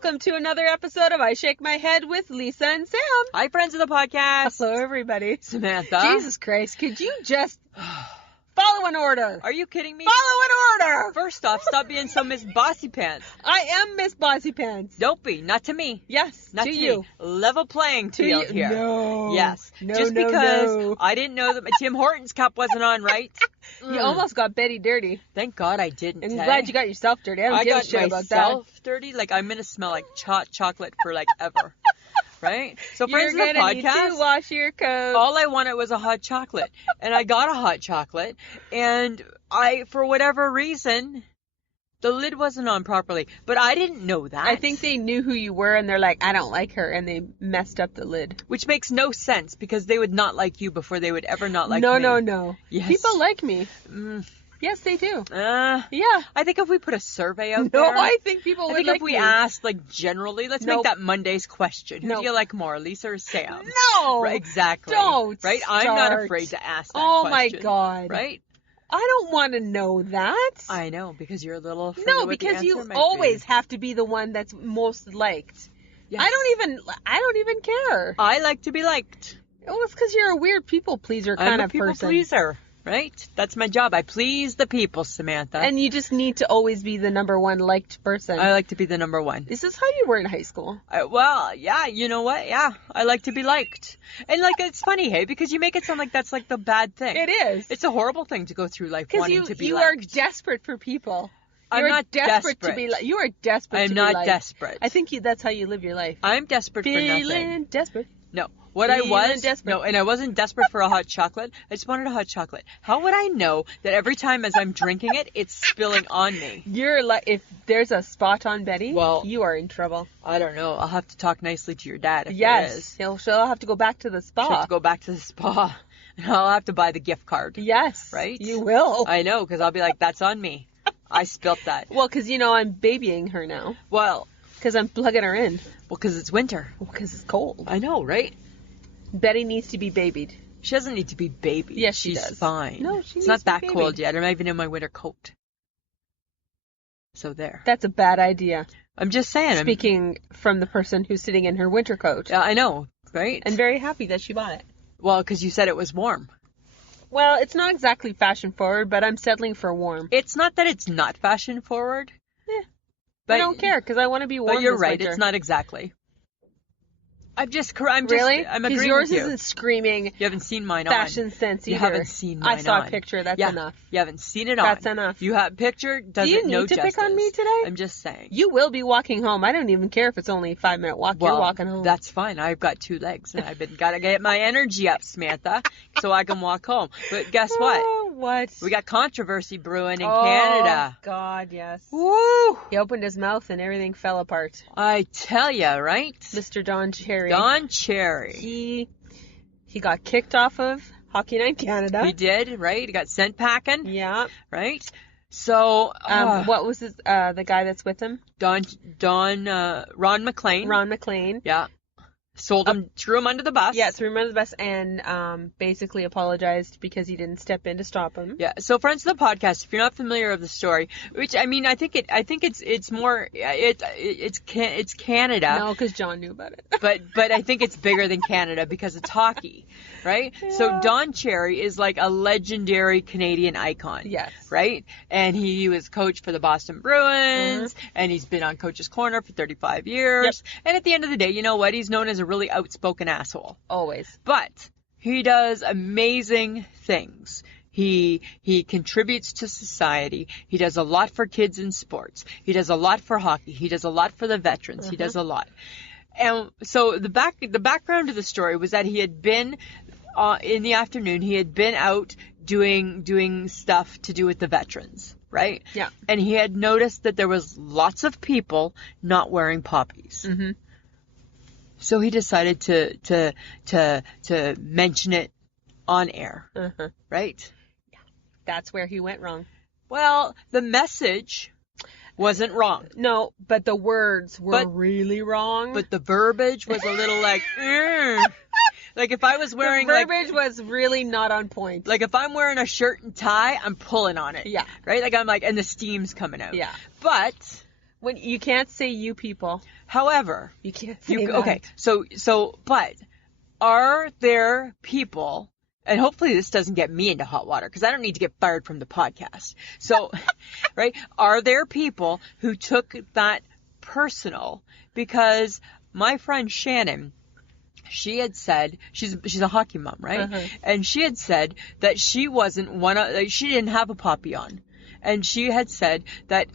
welcome to another episode of I Shake My Head with Lisa and Sam. Hi, friends of the podcast. Hello, everybody. Samantha. Jesus Christ, could you just follow an order? Are you kidding me? Follow an order! First off, stop being so Miss Bossy Pants. I am Miss Bossy Pants. Don't be. Not to me. Yes, Not to to you. me. Level playing To field you. here. No. Yes. No, Just no, because no. I didn't know that my Tim Hortons cup wasn't on right. You almost got Betty dirty. Thank God I didn't. And I'm glad you got yourself dirty. I don't give a shit about that. myself dirty. Like, I'm going to smell like hot chocolate for, like, ever. Right? So, friends You're of the gonna need to podcast, wash your coat. all I wanted was a hot chocolate. And I got a hot chocolate. And for whatever reason, the lid wasn't on properly. But I didn't know that. I think they knew who you were, and they're like, I don't like her, and they messed up the lid. Which makes no sense, because they would not like you before they would ever not like No, me. no. Yes. People like me. Mm, Yes, they do. yeah. I I think if we put a survey out No, there. I think people I would think like if we me. asked, like, generally, let's Nope. make that Monday's question. Who Nope. do you like more, Lisa or Sam? No! Right, exactly. Don't Right? I'm not start. afraid to ask that Oh question. my God. Right? I don't want to know that. I know, because you're a little afraid No, of what the because you answer might always be. have to be the one that's most liked. Yes. I don't even care. I like to be liked. Oh, it's because you're a weird people pleaser I'm kind a of people person. pleaser. Right? That's my job. I please the people, Samantha. And you just need to always be the number one liked person. I like to be the number one. Is this how you were in high school? Well, yeah, you know what? Yeah, I like to be liked. And, like, it's funny, hey, because you make it sound like that's, like, the bad thing. It is. It's a horrible thing to go through life Because wanting to be you liked. are desperate for people. I'm You're not desperate to be desperate. like. You are desperate I'm to not be liked. desperate. I think that's how you live your life. I'm desperate for nothing. Feeling desperate. No. What I Feeling was, desperate. no, and I wasn't desperate for a hot chocolate. I just wanted a hot chocolate. How would I know that every time as I'm drinking it, it's spilling on me? You're like, if there's a spot on Betty, Well, you are in trouble. I don't know. I'll have to talk nicely to your dad if there Yes. is. She'll have to go back to the spa. She'll have to go back to the spa. And I'll have to buy the gift card. Yes. Right? You will. I know, because I'll be like, that's on me. I spilt that. Well, because, I'm babying her now. Well, Because I'm plugging her in. because it's winter. Because it's cold. I know, right? Betty needs to be babied. She doesn't need to be babied. Yes, she She's does. fine. No, she It's needs not to be that babied. cold yet. I'm not even in my winter coat. So there. That's a bad idea. I'm just saying. Speaking from the person who's sitting in her winter coat. I know, right? And very happy that she bought it. Well, because you said it was warm. Well, it's not exactly fashion forward, but I'm settling for warm. It's not that it's not fashion forward. Eh, But, I don't care because I want to be warm. But you're this right. winter. It's not exactly. I'm Really? I'm Because agreeing yours with you. isn't screaming You haven't seen mine fashion on. sense either. You haven't seen mine I saw on. a picture. That's Yeah, enough. You haven't seen it on. That's enough. You have picture doesn't Do you know need to justice. pick on me today? I'm just saying. You will be walking home. I don't even care if it's only a 5-minute walk. Well, You're walking home. that's fine. I've got 2 legs, and gotta get my energy up, Samantha, so I can walk home. But guess what? Oh, what? We got controversy brewing in Oh, Canada. God, yes. Woo! He opened his mouth and everything fell apart. I tell ya, right? Mr. Don Cherry. Don Cherry. He got kicked off of Hockey Night Canada. He did, right? He got sent packing, Yeah. right? So, What was his, the guy that's with him? Ron McLean. Ron McLean. Yeah. Sold him, threw him under the bus. Yeah, threw him under the bus and basically apologized because he didn't step in to stop him. Yeah. So, friends of the podcast, if you're not familiar with the story, which I mean, I think it's more it's Canada. No, because John knew about it. but I think it's bigger than Canada because it's hockey, right? Yeah. So Don Cherry is like a legendary Canadian icon. Yes. Right? And he was coach for the Boston Bruins, and he's been on Coach's Corner for 35 years. Yep. And at the end of the day, you know what? He's known as a really outspoken asshole. Always. But he does amazing things. He contributes to society. He does a lot for kids in sports. He does a lot for hockey. He does a lot for the veterans. He does a lot. And so the background of the story was that he had been in the afternoon. He had been out doing stuff to do with the veterans, right? Yeah. And he had noticed that there was lots of people not wearing poppies. Mm-hmm. So he decided to mention it on air, right? That's where he went wrong. Well, the message wasn't wrong. No, but the words were really wrong. But the verbiage was a little like, like if I was wearing the verbiage was really not on point. like if I'm wearing a shirt and tie, I'm pulling on it. Yeah. Right? Like I'm like, and the steam's coming out. Yeah. But When you can't say you people. However, You can't say that. okay, but are there people, and hopefully this doesn't get me into hot water because I don't need to get fired from the podcast. So, right, are there people who took that personal? Because my friend Shannon, she had said, she's a hockey mom, right? Uh-huh. And she had said that she wasn't she didn't have a poppy on. And she had said that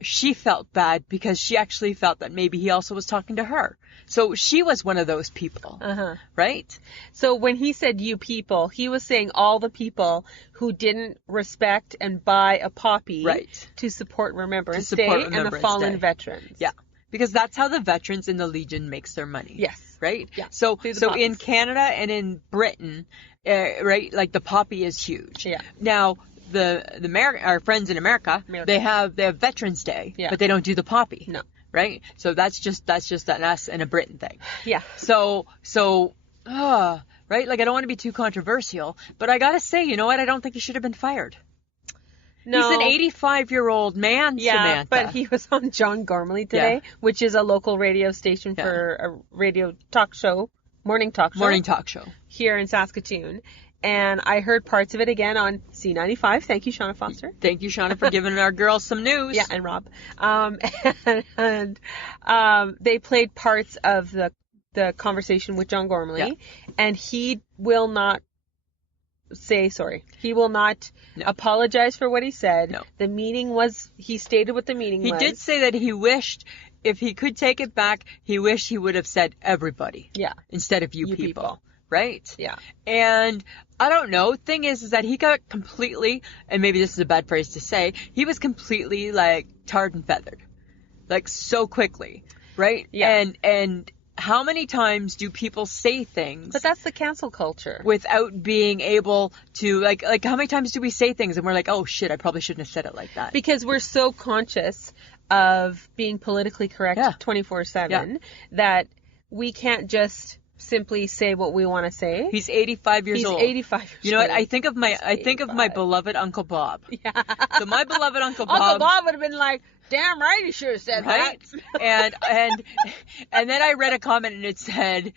she felt bad because she actually felt that maybe he also was talking to her. So she was one of those people, right? So when he said you people, he was saying all the people who didn't respect and buy a poppy to support Remembrance Day and the fallen veterans. Yeah, because that's how the veterans in the Legion makes their money. Yes. Right? Yeah. So in Canada and in Britain, right, like the poppy is huge. Yeah. Now, our friends in America, they have Veterans Day, but they don't do the poppy. No. Right? So that's just an us and a Britain thing. Yeah. So right? Like, I don't want to be too controversial, but I gotta say, you know what? I don't think he should have been fired. No. He's an 85-year-old man, Samantha. But he was on John Gormley today, which is a local radio station for a radio talk show, morning talk show here in Saskatoon. And I heard parts of it again on C95. Thank you, Shauna Foster. Thank you, Shauna, for giving our girls some news. Yeah, and Rob. And they played parts of the conversation with John Gormley, and he will not say sorry. He will not apologize for what he said. No. The meaning was, he stated what the meaning was. He did say that he wished, if he could take it back, he wished he would have said everybody. Yeah. Instead of you people. Right? Yeah. And I don't know. Thing is that he got completely, and maybe this is a bad phrase to say, he was completely like tarred and feathered. Like so quickly. Right? Yeah. And how many times do people say things? But that's the cancel culture. Without being able to, like how many times do we say things and we're like, oh shit, I probably shouldn't have said it like that. Because we're so conscious of being politically correct 24/7 that we can't just simply say what we want to say. He's 85 years old. He's 85 years old. You know what? I think of my beloved Uncle Bob. Yeah. So my beloved Uncle Bob. Uncle Bob would have been like, damn right he should have said that. And then I read a comment and it said,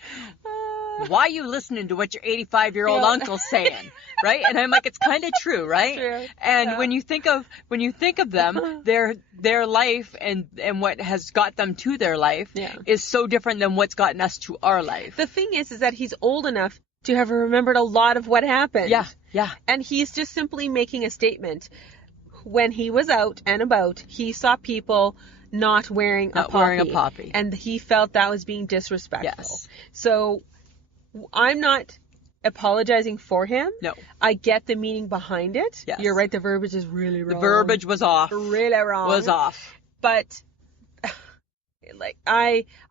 why are you listening to what your 85-year-old uncle's saying? Right? And I'm like, it's kind of true, right? True. And when you think of them, their life and what has got them to their life is so different than what's gotten us to our life. The thing is that he's old enough to have remembered a lot of what happened. Yeah, yeah. And he's just simply making a statement. When he was out and about, he saw people not wearing a poppy. And he felt that was being disrespectful. Yes. So I'm not apologizing for him. No. I get the meaning behind it. Yes. You're right, the verbiage is really wrong. The verbiage was off. Really wrong. Was off. But like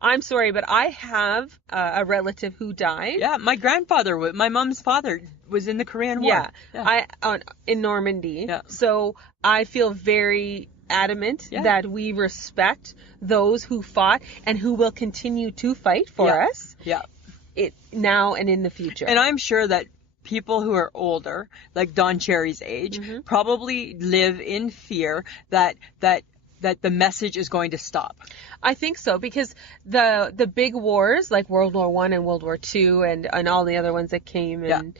I'm sorry, but I have a relative who died. Yeah, my mom's father was in the Korean War. Yeah. In Normandy. Yeah. So I feel very adamant that we respect those who fought and who will continue to fight for us. Yeah. Now and in the future. And I'm sure that people who are older, like Don Cherry's age, probably live in fear that the message is going to stop. I think so, because the big wars like World War I and World War II and all the other ones that came and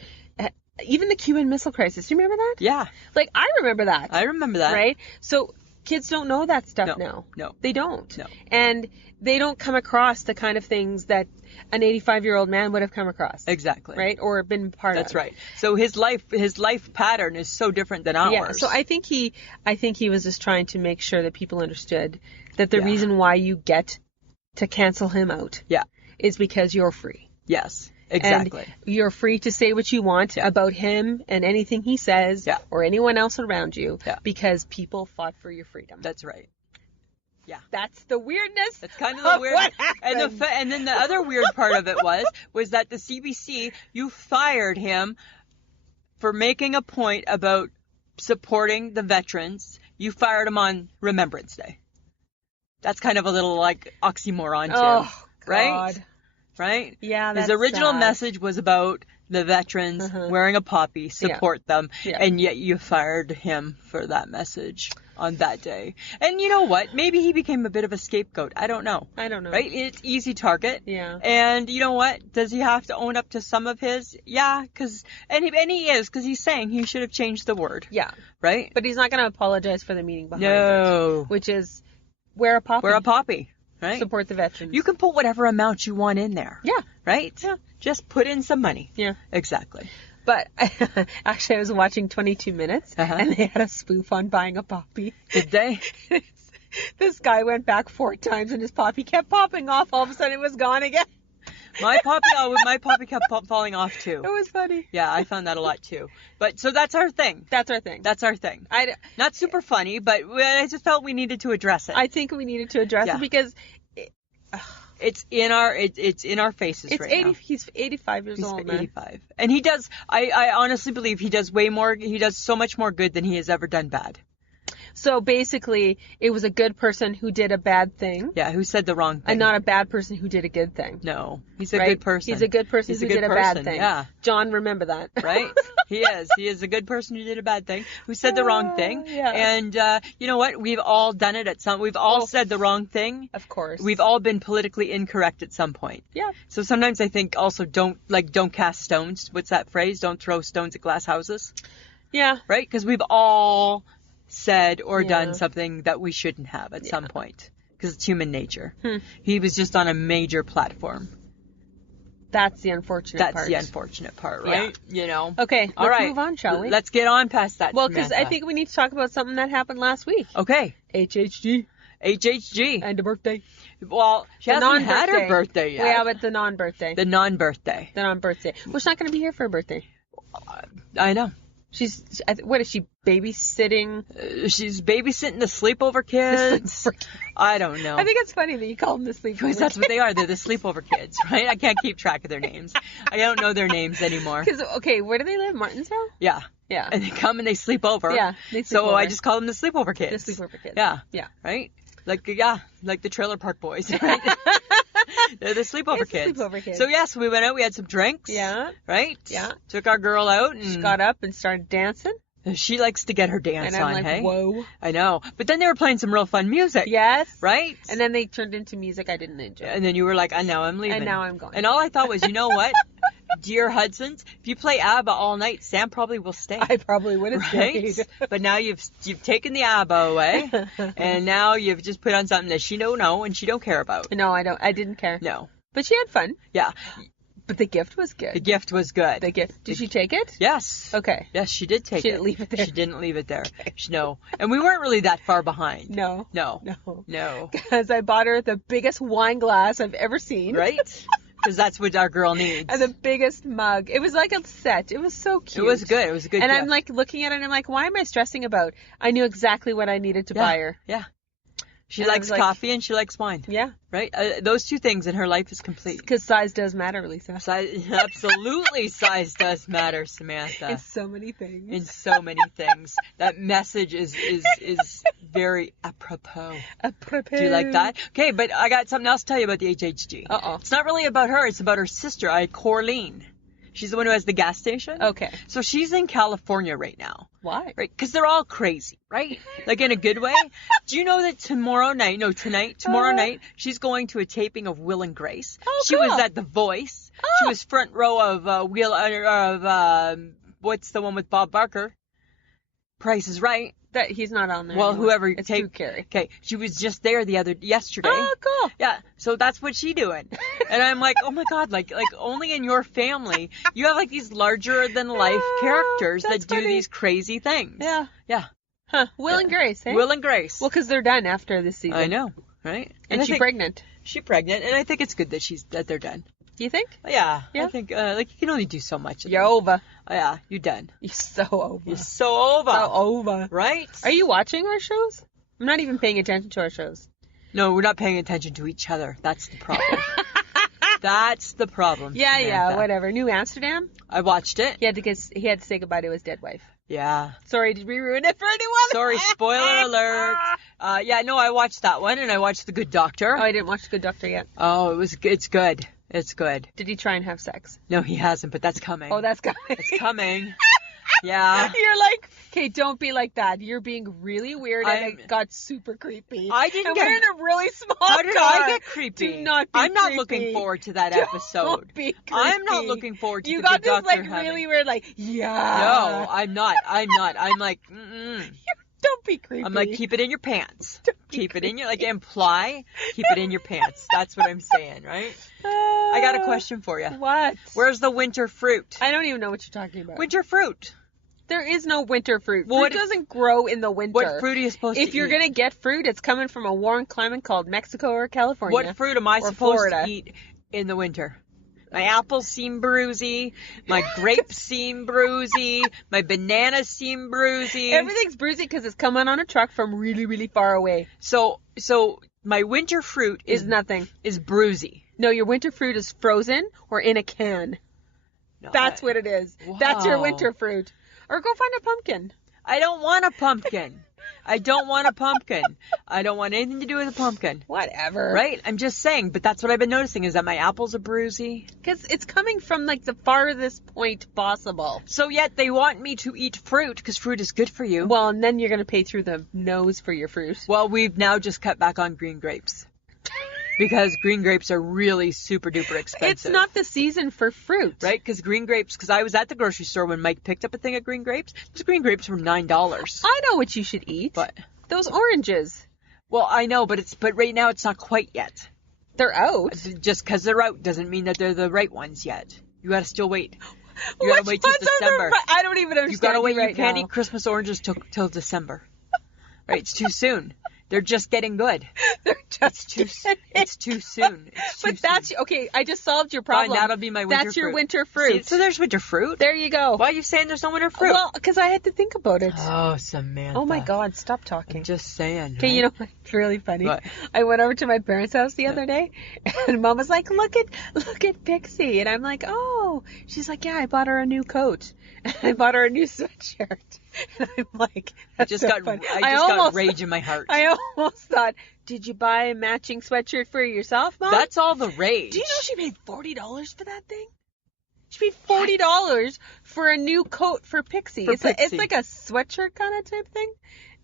even the Cuban Missile Crisis. Do you remember that? Yeah. Like, I remember that. I remember that. Right? So kids don't know that stuff now. No. They don't. No. And they don't come across the kind of things that an 85-year-old man would have come across. Exactly. Right? Or been part of. That's right. So his life pattern is so different than ours. Yeah. So I think he was just trying to make sure that people understood that the reason why you get to cancel him out is because you're free. Yes. Exactly. And you're free to say what you want about him and anything he says or anyone else around you because people fought for your freedom. That's right. Yeah. That's the weirdness. That's kind of the weird. What happened. And then the other weird part of it was that the CBC, you fired him for making a point about supporting the veterans. You fired him on Remembrance Day. That's kind of a little like oxymoron too. Oh, God. Right? right? Yeah, that's His original sad. message was about the veterans wearing a poppy, support them, and yet you fired him for that message on that day. And you know what? Maybe he became a bit of a scapegoat. I don't know. Right? It's easy target. Yeah. And you know what? Does he have to own up to some of his? Yeah, and he is, because he's saying he should have changed the word. Yeah. Right? But he's not going to apologize for the meaning behind No. it, which is wear a poppy. Wear a poppy. Right? Support the veterans. You can put whatever amount you want in there. Yeah. Right? Yeah. Just put in some money. Yeah. Exactly. But actually, I was watching 22 Minutes, and they had a spoof on buying a poppy. Did they? This guy went back 4 times, and his poppy kept popping off. All of a sudden, it was gone again. My poppy kept falling off too. It was funny. Yeah, I found that a lot too. But so that's our thing. That's our thing. That's our thing. Not super funny, but I just felt we needed to address it. I think we needed to address it because it's in our faces it's right 80. now. He's 85 years old. He's 85, and he does. I honestly believe he does way more. He does so much more good than he has ever done bad. So basically, it was a good person who did a bad thing. Yeah, who said the wrong thing. And not a bad person who did a good thing. No, he's a good person. He's a good person who did a bad thing. Yeah. John, remember that. Right? He is. He is a good person who did a bad thing, who said the wrong thing. Yeah. And you know what? We've all done it we've all said the wrong thing. Of course. We've all been politically incorrect at some point. Yeah. So sometimes I think also don't cast stones. What's that phrase? Don't throw stones at glass houses. Yeah. Right? Because we've all said or done something that we shouldn't have at some point. Because it's human nature. He was just on a major platform. That's the unfortunate part. That's the unfortunate part, right? Yeah. You know. Okay, All let's right. move on, shall we? Let's get on past that. Well, because I Samantha. think we need to talk about something that happened last week. Okay. HHG. HHG. And a birthday. Well, she hasn't had her birthday yet. Yeah, but the non-birthday. The non-birthday. The non-birthday. Well, she's not going to be here for her birthday. I know. What is she, babysitting? She's babysitting the sleepover kids. I don't know. I think it's funny that you call them the sleepover Because that's what they are. They're the sleepover kids, right? I can't keep track of their names. I don't know their names anymore. Because, okay, where do they live? Martinsville? Yeah. Yeah. And they come and they sleep over. Yeah, they sleep So over. I just call them the sleepover kids. The sleepover kids. Yeah. Yeah. Right? Like the trailer park boys, right? They're the sleepover It's the kids. sleepover kids. So yes, we went out, we had some drinks. Yeah. Right? Yeah. Took our girl out and She got up and started dancing. she likes to get her dance And I'm on, like, hey? whoa. I know. But then they were playing some real fun music. Yes. Right? And then they turned into music I didn't enjoy. And then you were like, I know, I'm leaving. And now I'm going. And all I thought was, you know what? Dear Hudson's, if you play ABBA all night, Sam probably will stay. I probably would have Right? stayed. But now you've taken the ABBA away, and now you've just put on something that she don't know and she don't care about. No, I didn't care. No. But she had fun. Yeah. But the gift was good. The gift was good. The gift. Did she take it? Yes. Okay. Yes, she did take it. She didn't leave it there. She didn't leave it there. No. And we weren't really that far behind. No. No. No. No. Because I bought her the biggest wine glass I've ever seen. Right? Because that's what our girl needs. And the biggest mug. It was like a set. It was so cute. It was good. It was a good And gift. I'm like looking at it and I'm like, why am I stressing about? I knew exactly what I needed to buy her. Yeah. She And I likes was like- coffee and she likes wine. Yeah. Right? Those two things and her life is complete. Because size does matter, Lisa. Size, absolutely, size does matter, Samantha. In so many things. In so many things. That message is very apropos. Apropos. Do you like that? Okay, but I got something else to tell you about the HHG. Uh-oh. It's not really about her. It's about her sister, Corleen. She's the one who has the gas station. Okay. So she's in California right now. Why? Right? Because they're all crazy, right? Like in a good way. Do you know that tomorrow night, she's going to a taping of Will and Grace. Oh, She cool. was at The Voice. She was front row of what's the one with Bob Barker? Price is Right. That he's not on there. Well, anymore. whoever it's take Drew Carey. Okay, she was just there yesterday. Oh, cool. Yeah, so that's what she doing. And I'm like, oh my God, like only in your family you have like these larger than life characters that that's do funny. these crazy things. Yeah. Yeah. Huh. Will and Grace, eh? Will and Grace. Well, because they're done after this season. I know, right? And I she's think pregnant. She's pregnant, and I think it's good that they're done. You think? Yeah. Yeah? I think you can only do so much. You're over. Yeah, you're done. You're so over. You're so over. So over. Right? Are you watching our shows? I'm not even paying attention to our shows. No, we're not paying attention to each other. That's the problem. That's the problem. Yeah, Samantha. whatever. New Amsterdam? I watched it. He had to say goodbye to his dead wife. Yeah. Sorry, did we ruin it for anyone? Sorry, spoiler alert. I watched that one, and I watched The Good Doctor. Oh, I didn't watch The Good Doctor yet. Oh, it's good. It's good. Did he try and have sex? No, he hasn't, but that's coming. Oh, that's coming. It's coming. Yeah. You're like, okay, don't be like that. You're being really weird, and it got super creepy. I didn't and get. we're in a really small How did car. I get creepy? Do not be I'm not creepy. looking forward to that Don't episode. be creepy. I'm not looking forward to you the got good this doctor like having. really weird, like, yeah. No, I'm not. I'm like, Don't be creepy. I'm like, keep it in your pants. Don't be Keep it in your, like, creepy. imply, keep it in your pants. That's what I'm saying, right? I got a question for you. What? Where's the winter fruit? I don't even know what you're talking about. Winter fruit. There is no winter fruit. Well, Fruit doesn't grow in the winter. What fruit are you supposed to eat? If you're going to get fruit, it's coming from a warm climate called Mexico or California. What fruit am I or supposed Florida. to eat in the winter? My apples seem bruisey. My grapes seem bruisey. My bananas seem bruisey. Everything's bruisey because it's coming on a truck from really, really far away. So my winter fruit Is nothing. is bruisey. No, your winter fruit is frozen or in a can. No, That's what it is. That's your Wow. winter fruit. Or go find a pumpkin. I don't want a pumpkin. I don't want a pumpkin. I don't want anything to do with a pumpkin. Whatever. Right? I'm just saying, but that's what I've been noticing is that my apples are bruisey. Because it's coming from like the farthest point possible. So yet they want me to eat fruit because fruit is good for you. Well, and then you're going to pay through the nose for your fruit. Well, we've now just cut back on green grapes. Because green grapes are really super duper expensive. It's not the season for fruit. Right? Because green grapes, because I was at the grocery store when Mike picked up a thing of green grapes. Those green grapes were $9. I know what you should eat. But, Those oranges. well, I know, but right now it's not quite yet. They're out. Just because they're out doesn't mean that they're the right ones yet. You gotta still wait. You Which gotta wait till ones are the December. right- I don't even understand You gotta wait. right You can't now. eat Christmas oranges till December. Right? It's too soon. They're just getting good. They're just It's too soon. It's too soon. But that's okay. I just solved your problem. Fine, that'll be my winter That's your fruit. winter fruit. See, so there's winter fruit. There you go. Why are you saying there's no winter fruit? Well, because I had to think about it. Oh, Samantha. Oh my God! Stop talking. I'm just saying. Okay, right? you know what's really funny? What? I went over to my parents' house the other day, and Mom was like, "Look at Pixie," and I'm like, "Oh." She's like, "Yeah, I bought her a new coat. I bought her a new sweatshirt." And I'm like, I "That's just so got funny." got rage in my heart. I almost thought, "Did you buy a matching sweatshirt for yourself, Mom?" That's all the rage. Do you know she paid $40 for that thing? She paid $40 for a new coat for Pixie. It's Pixie. like a sweatshirt kind of type thing.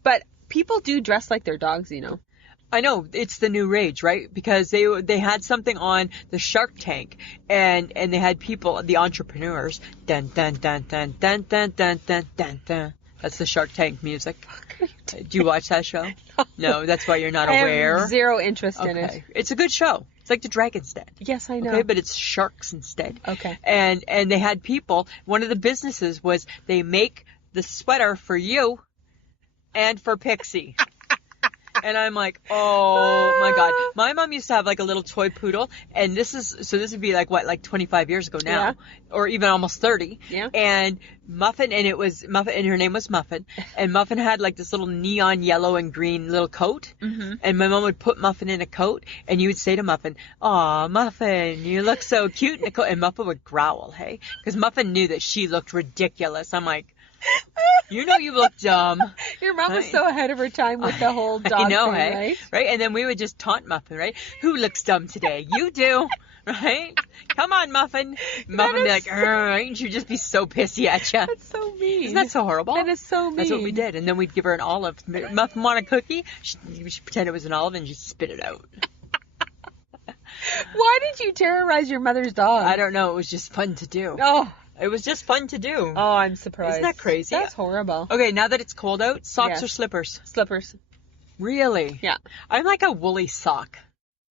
But people do dress like their dogs, you know. I know, it's the new rage, right? Because they had something on the Shark Tank, and they had people, the entrepreneurs, dun dun dun dun dun dun dun dun dun dun. That's the Shark Tank music. Do you watch that show? No, that's why you're not aware. I have zero interest in it. Okay. It's a good show. It's like the Dragon's Den. Yes, I know. Okay, but it's sharks instead. Okay. And they had people, one of the businesses was they make the sweater for you and for Pixie. And I'm like, oh my God. My mom used to have like a little toy poodle, and this would be like 25 years ago now, Yeah. or even almost 30. Yeah. And Muffin, and her name was Muffin, and Muffin had like this little neon yellow and green little coat, and my mom would put Muffin in a coat, and you would say to Muffin, "Aw, Muffin, you look so cute in a coat," and Muffin would growl, hey, because Muffin knew that she looked ridiculous. I'm like, you know you look dumb. Your mom was so ahead of her time with the whole dog I know, thing, hey? Right? And then we would just taunt Muffin, right? Who looks dumb today? You do, right? Come on, Muffin. Muffin would be like, right? And she'd just be so pissy at you. That's so mean. Isn't that so horrible? That is so mean. That's what we did. And then we'd give her an olive. Muffin want a cookie? She'd pretend it was an olive and she'd spit it out. Why did you terrorize your mother's dog? I don't know. It was just fun to do. Oh. It was just fun to do. Oh, I'm surprised. Isn't that crazy? That's horrible. Okay, now that it's cold out, socks Yes. or slippers? Slippers. Really? Yeah. I'm like a woolly sock.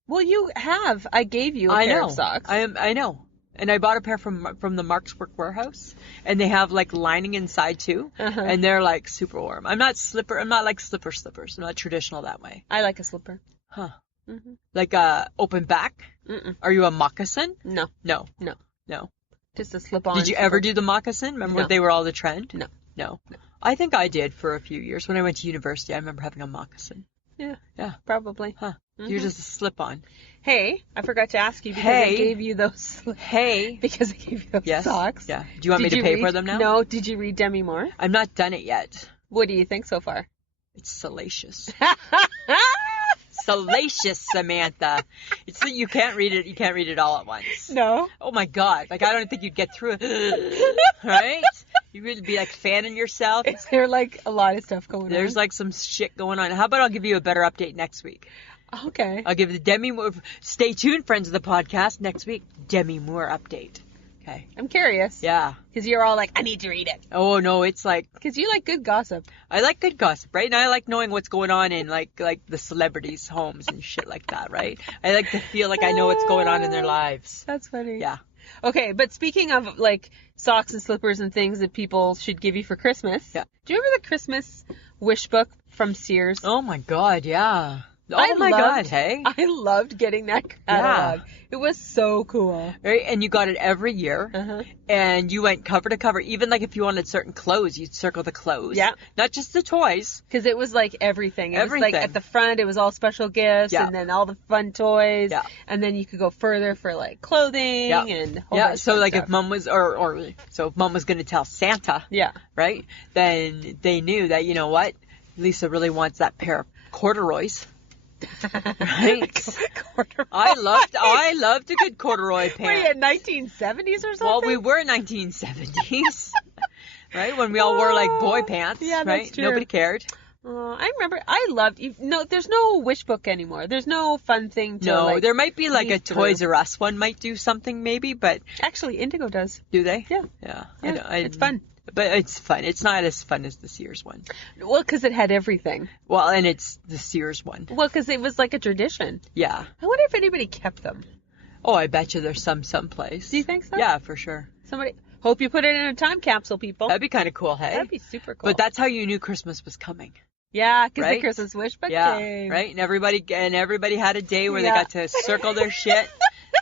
Well, you have. I gave you a I pair know. of socks. I know. And I bought a pair from the Mark's Work Warehouse, and they have like lining inside too, Uh-huh. and they're like super warm. I'm not like slippers. I'm not traditional that way. I like a slipper. Huh. Mm-hmm. Like open back? Mm-mm. Are you a moccasin? No. No. No. No. Just a slip-on. Did you ever do the moccasin? Remember No. when they were all the trend? No. No. I think I did for a few years. When I went to university, I remember having a moccasin. Yeah. Yeah. Probably. Huh. Mhm. You're just a slip-on. Hey, I forgot to ask you because Hey. I gave you those. Hey. Because I gave you those Yes. socks. Yeah. Do you want me Did to you pay read- for them now? No. Did you read Demi Moore? I'm not done it yet. What do you think so far? It's salacious. salacious, Samantha. It's that you can't read it. You can't read it all at once. No. Oh my God! Like I don't think you'd get through it. Right? You would be like fanning yourself. Is there like a lot of stuff going on? There's like some shit going on. How about I'll give you a better update next week? Okay. I'll give the Demi Moore. Stay tuned, friends of the podcast. Next week, Demi Moore update. Okay. I'm curious. Yeah. Because you're all like, I need to read it. Oh no, it's like Because you like good gossip. I like good gossip, right? And I like knowing what's going on in like the celebrities' homes and shit like that, right? I like to feel like I know what's going on in their lives. That's funny. Yeah. Okay, but speaking of like socks and slippers and things that people should give you for Christmas. Yeah. Do you remember the Christmas Wish Book from Sears? Oh my God, yeah. Oh I my loved- God, hey. I loved getting that catalog. Yeah. It was so cool. Right? And you got it every year. Uh-huh. And you went cover to cover. Even like if you wanted certain clothes, you'd circle the clothes. Yeah. Not just the toys. Because it was like everything. It was like Everything. at the front, it was all special gifts, Yeah. and then all the fun toys, Yeah. and then you could go further for like clothing Yeah. and a whole Yeah. bunch So of like stuff. if mom was so if mom was going to tell Santa, Yeah. right? Then they knew that, you know what? Lisa really wants that pair of corduroys. Right? I loved a good corduroy Were you pant. in 1970s or something? Well, we were 1970s, right? When we all wore like boy pants, Yeah, that's right? true. Nobody cared. I remember. I loved. No, there's no wish book anymore. There's no fun thing to No, like. there might be like a leaf through. Toys R Us one might do something maybe, but Actually, Indigo does. do they? Yeah. Yeah. Yeah, it's fun. But it's fun. It's not as fun as the Sears one. Well, because it had everything. Well, and it's the Sears one. Well, because it was like a tradition. Yeah. I wonder if anybody kept them. Oh, I bet you there's someplace. Do you think so? Yeah, for sure. Somebody. Hope you put it in a time capsule, people. That'd be kind of cool, hey? That'd be super cool. But that's how you knew Christmas was coming. yeah, because right? the Christmas Wish Book Yeah, came. right? And everybody had a day where Yeah. they got to circle their shit.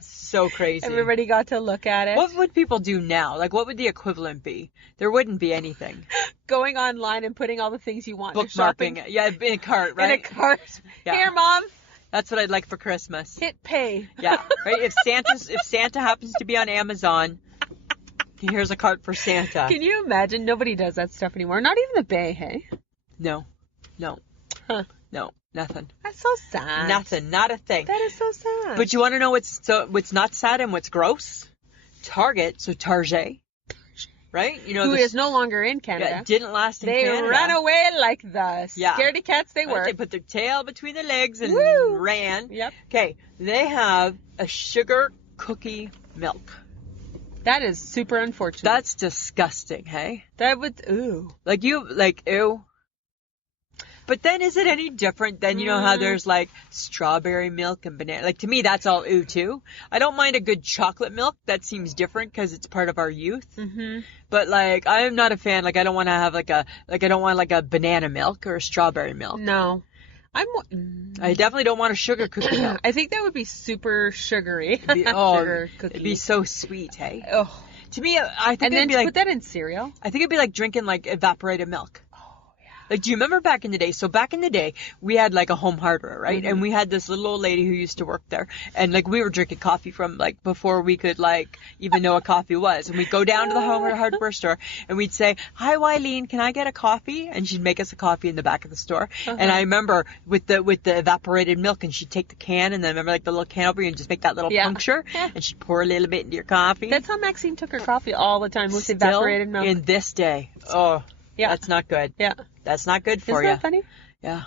So crazy. Everybody got to look at it. What would people do now? Like, what would the equivalent be? There wouldn't be anything. Going online and putting all the things you want. in your shopping Bookmarking. Yeah, in a cart, right? In a cart. Yeah. Here, Mom. That's what I'd like for Christmas. Hit pay. Yeah, right? If Santa happens to be on Amazon, here's a cart for Santa. Can you imagine? Nobody does that stuff anymore. Not even the Bay, hey? No. Huh. No, nothing. That's so sad. Nothing, not a thing. That is so sad. But you want to know what's not sad and what's gross? Target, so Target, right? You know, who the- is no longer in Canada. Yeah, didn't last in They Canada. ran away like the Yeah. scaredy cats they Right, were. They put their tail between their legs and Woo! ran. Yep. Okay, they have a sugar cookie milk. That is super unfortunate. That's disgusting, hey? That would, ooh. Ew. But then is it any different than, you know, how there's like strawberry milk and banana? Like to me, that's all ooh too. I don't mind a good chocolate milk. That seems different because it's part of our youth. Mm-hmm. But like, I am not a fan. Like, I don't want to have I don't want like a banana milk or a strawberry milk. No. I definitely don't want a sugar cookie milk. I think that would be super sugary. Sugar cookie. it'd be so sweet, hey? Oh. To me, I think And then it'd be to like, put that in cereal. I think it'd be like drinking like evaporated milk. Like, do you remember back in the day? So back in the day, we had like a home hardware, right? Mm-hmm. And we had this little old lady who used to work there. And like, we were drinking coffee from like before we could like even know what coffee was. And we'd go down to the home hardware store and we'd say, "Hi, Wileen, can I get a coffee?" And she'd make us a coffee in the back of the store. And I remember with the evaporated milk, and she'd take the can and then remember like the little can over and just make that little puncture. And she'd pour a little bit into your coffee. That's how Maxine took her coffee all the time with Still evaporated milk. in this day. Oh, Yeah. that's not good. Yeah. That's not good for Isn't you. that funny? Yeah.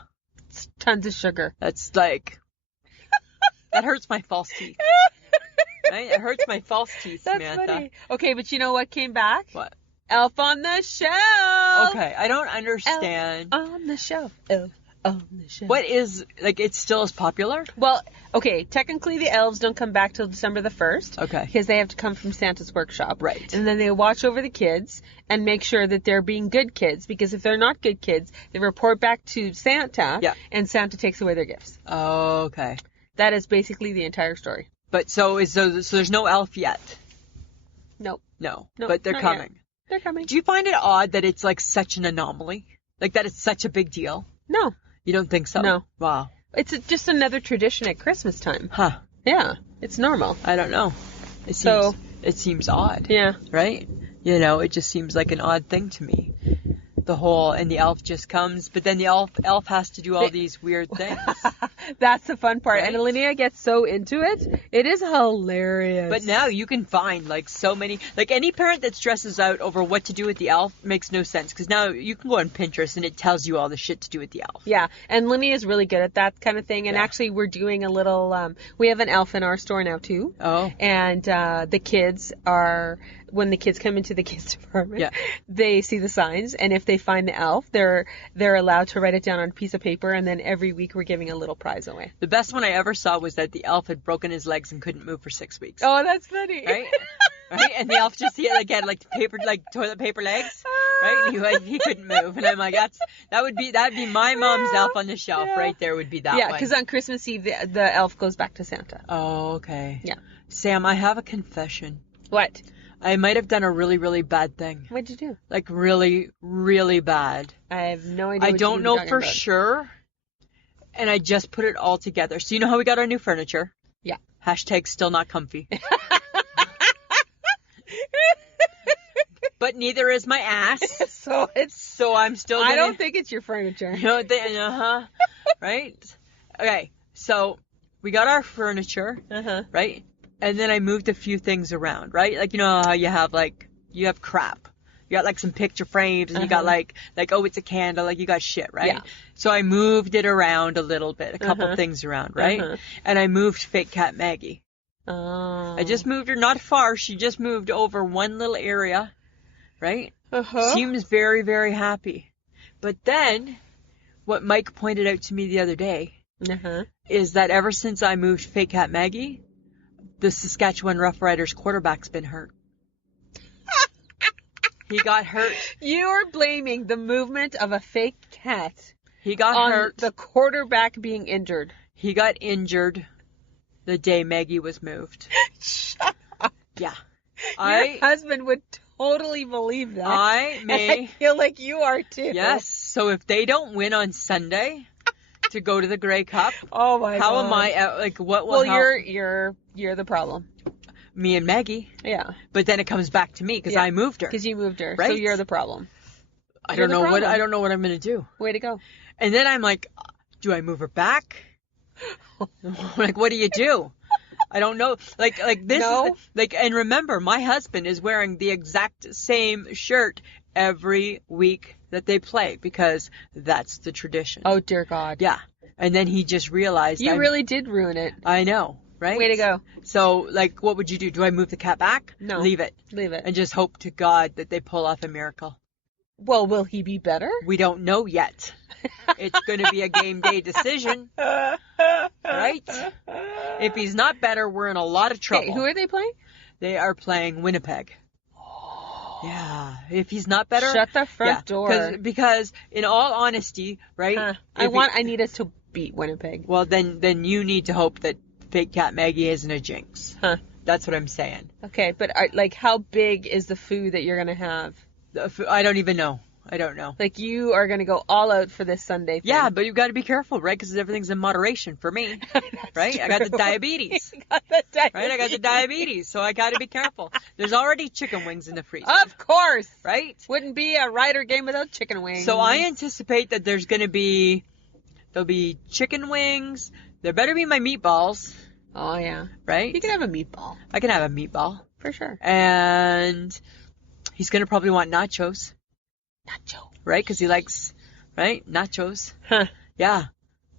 It's tons of sugar. That's like, that hurts my false teeth. Right? It hurts my false teeth, That's Samantha. funny. Okay, but you know what came back? What? Elf on the Shelf. Okay, I don't understand. On the shelf. Elf on the shelf. What is, like, it's still as popular? Well, okay, technically the elves don't come back till December the 1st. Okay. Because they have to come from Santa's workshop. Right. And then they watch over the kids and make sure that they're being good kids. Because if they're not good kids, they report back to Santa. Yeah. And Santa takes away their gifts. Oh, okay. That is basically the entire story. But so there's no elf yet? Nope. No. No, But they're not yet. coming. They're coming. Do you find it odd that it's like such an anomaly? Like that it's such a big deal? No. You don't think so? No. Wow. It's just another tradition at Christmas time. Huh. Yeah. It's normal. I don't know. It seems odd. Yeah. Right? You know, it just seems like an odd thing to me. the hole and the elf just comes, but then the elf has to do all these weird things. That's the fun part. Right? And Linnea gets so into it. It is hilarious. But now you can find like so many, like any parent that stresses out over what to do with the elf makes no sense, because now you can go on Pinterest and it tells you all the shit to do with the elf. Yeah, and Linnea is really good at that kind of thing. And actually, we're doing a little. We have an elf in our store now too. Oh. And the kids are, when the kids come into the kids department, they see the signs, and if they find the elf, they're allowed to write it down on a piece of paper, and then every week we're giving a little prize away. The best one I ever saw was that the elf had broken his legs and couldn't move for 6 weeks. Oh, that's funny. Right? Right? And the elf just had like toilet paper legs. Right? And he couldn't move. And I'm like, that'd be my mom's elf on the shelf right there, would be that one. Yeah, because on Christmas Eve the elf goes back to Santa. Oh, okay. Yeah. Sam, I have a confession. What? I might have done a really, really bad thing. What'd you do? Like really, really bad. I have no idea. I don't know for sure. And I just put it all together. So you know how we got our new furniture? Yeah. Hashtag still not comfy. But neither is my ass. So I'm still gonna, I don't think it's your furniture. You know, right? Okay. So we got our furniture, right? And then I moved a few things around, right? Like, you know how you have crap. You got like some picture frames, and you got like, oh, it's a candle, like you got shit, right? Yeah. So I moved it around a little bit, a couple things around, right? And I moved fake cat Maggie. Oh. I just moved her not far. She just moved over one little area, right? Seems very, very happy. But then, what Mike pointed out to me the other day is that ever since I moved fake cat Maggie, the Saskatchewan Roughriders quarterback's been hurt. He got hurt. You are blaming the movement of a fake cat. He got hurt. The quarterback being injured. He got injured the day Maggie was moved. Shut up. Yeah. Your husband would totally believe that. And I feel like you are too. Yes. So if they don't win on Sunday to go to the Grey Cup, oh my God. How am I like what will you're the problem. Me and Maggie. Yeah. But then it comes back to me because I moved her. Because you moved her. Right? So you're the problem. I don't know what I'm going to do. Way to go. And then I'm like, do I move her back? Like, what do you do? I don't know. Like this is like, and remember, my husband is wearing the exact same shirt every week that they play, because that's the tradition. Oh dear God. Yeah. And then he just realized you really did ruin it. I know, right? Way to go. So, like, what would you do? Do I move the cat back? No. Leave it. And just hope to God that they pull off a miracle. Well, will he be better? We don't know yet. It's going to be a game day decision. Right? If he's not better, we're in a lot of trouble. Okay, who are they playing? They are playing Winnipeg. Yeah. If he's not better. Shut the front door. Because in all honesty, right? I need us to beat Winnipeg. Well, then you need to hope that fake cat Maggie isn't a jinx. That's what I'm saying. Okay, but how big is the food that you're going to have? I don't even know. I don't know. Like, you are going to go all out for this Sunday thing. Yeah, but you've got to be careful, right? Because everything's in moderation for me. Right? True. I got the diabetes. Right? I got the diabetes, so I got to be careful. There's already chicken wings in the freezer. Of course. Right? Wouldn't be a Ryder game without chicken wings. So I anticipate that there'll be chicken wings. There better be my meatballs. Oh, yeah. Right? You can have a meatball. I can have a meatball. For sure. And he's going to probably want nachos. Right? Because he likes, right? Nachos. Yeah.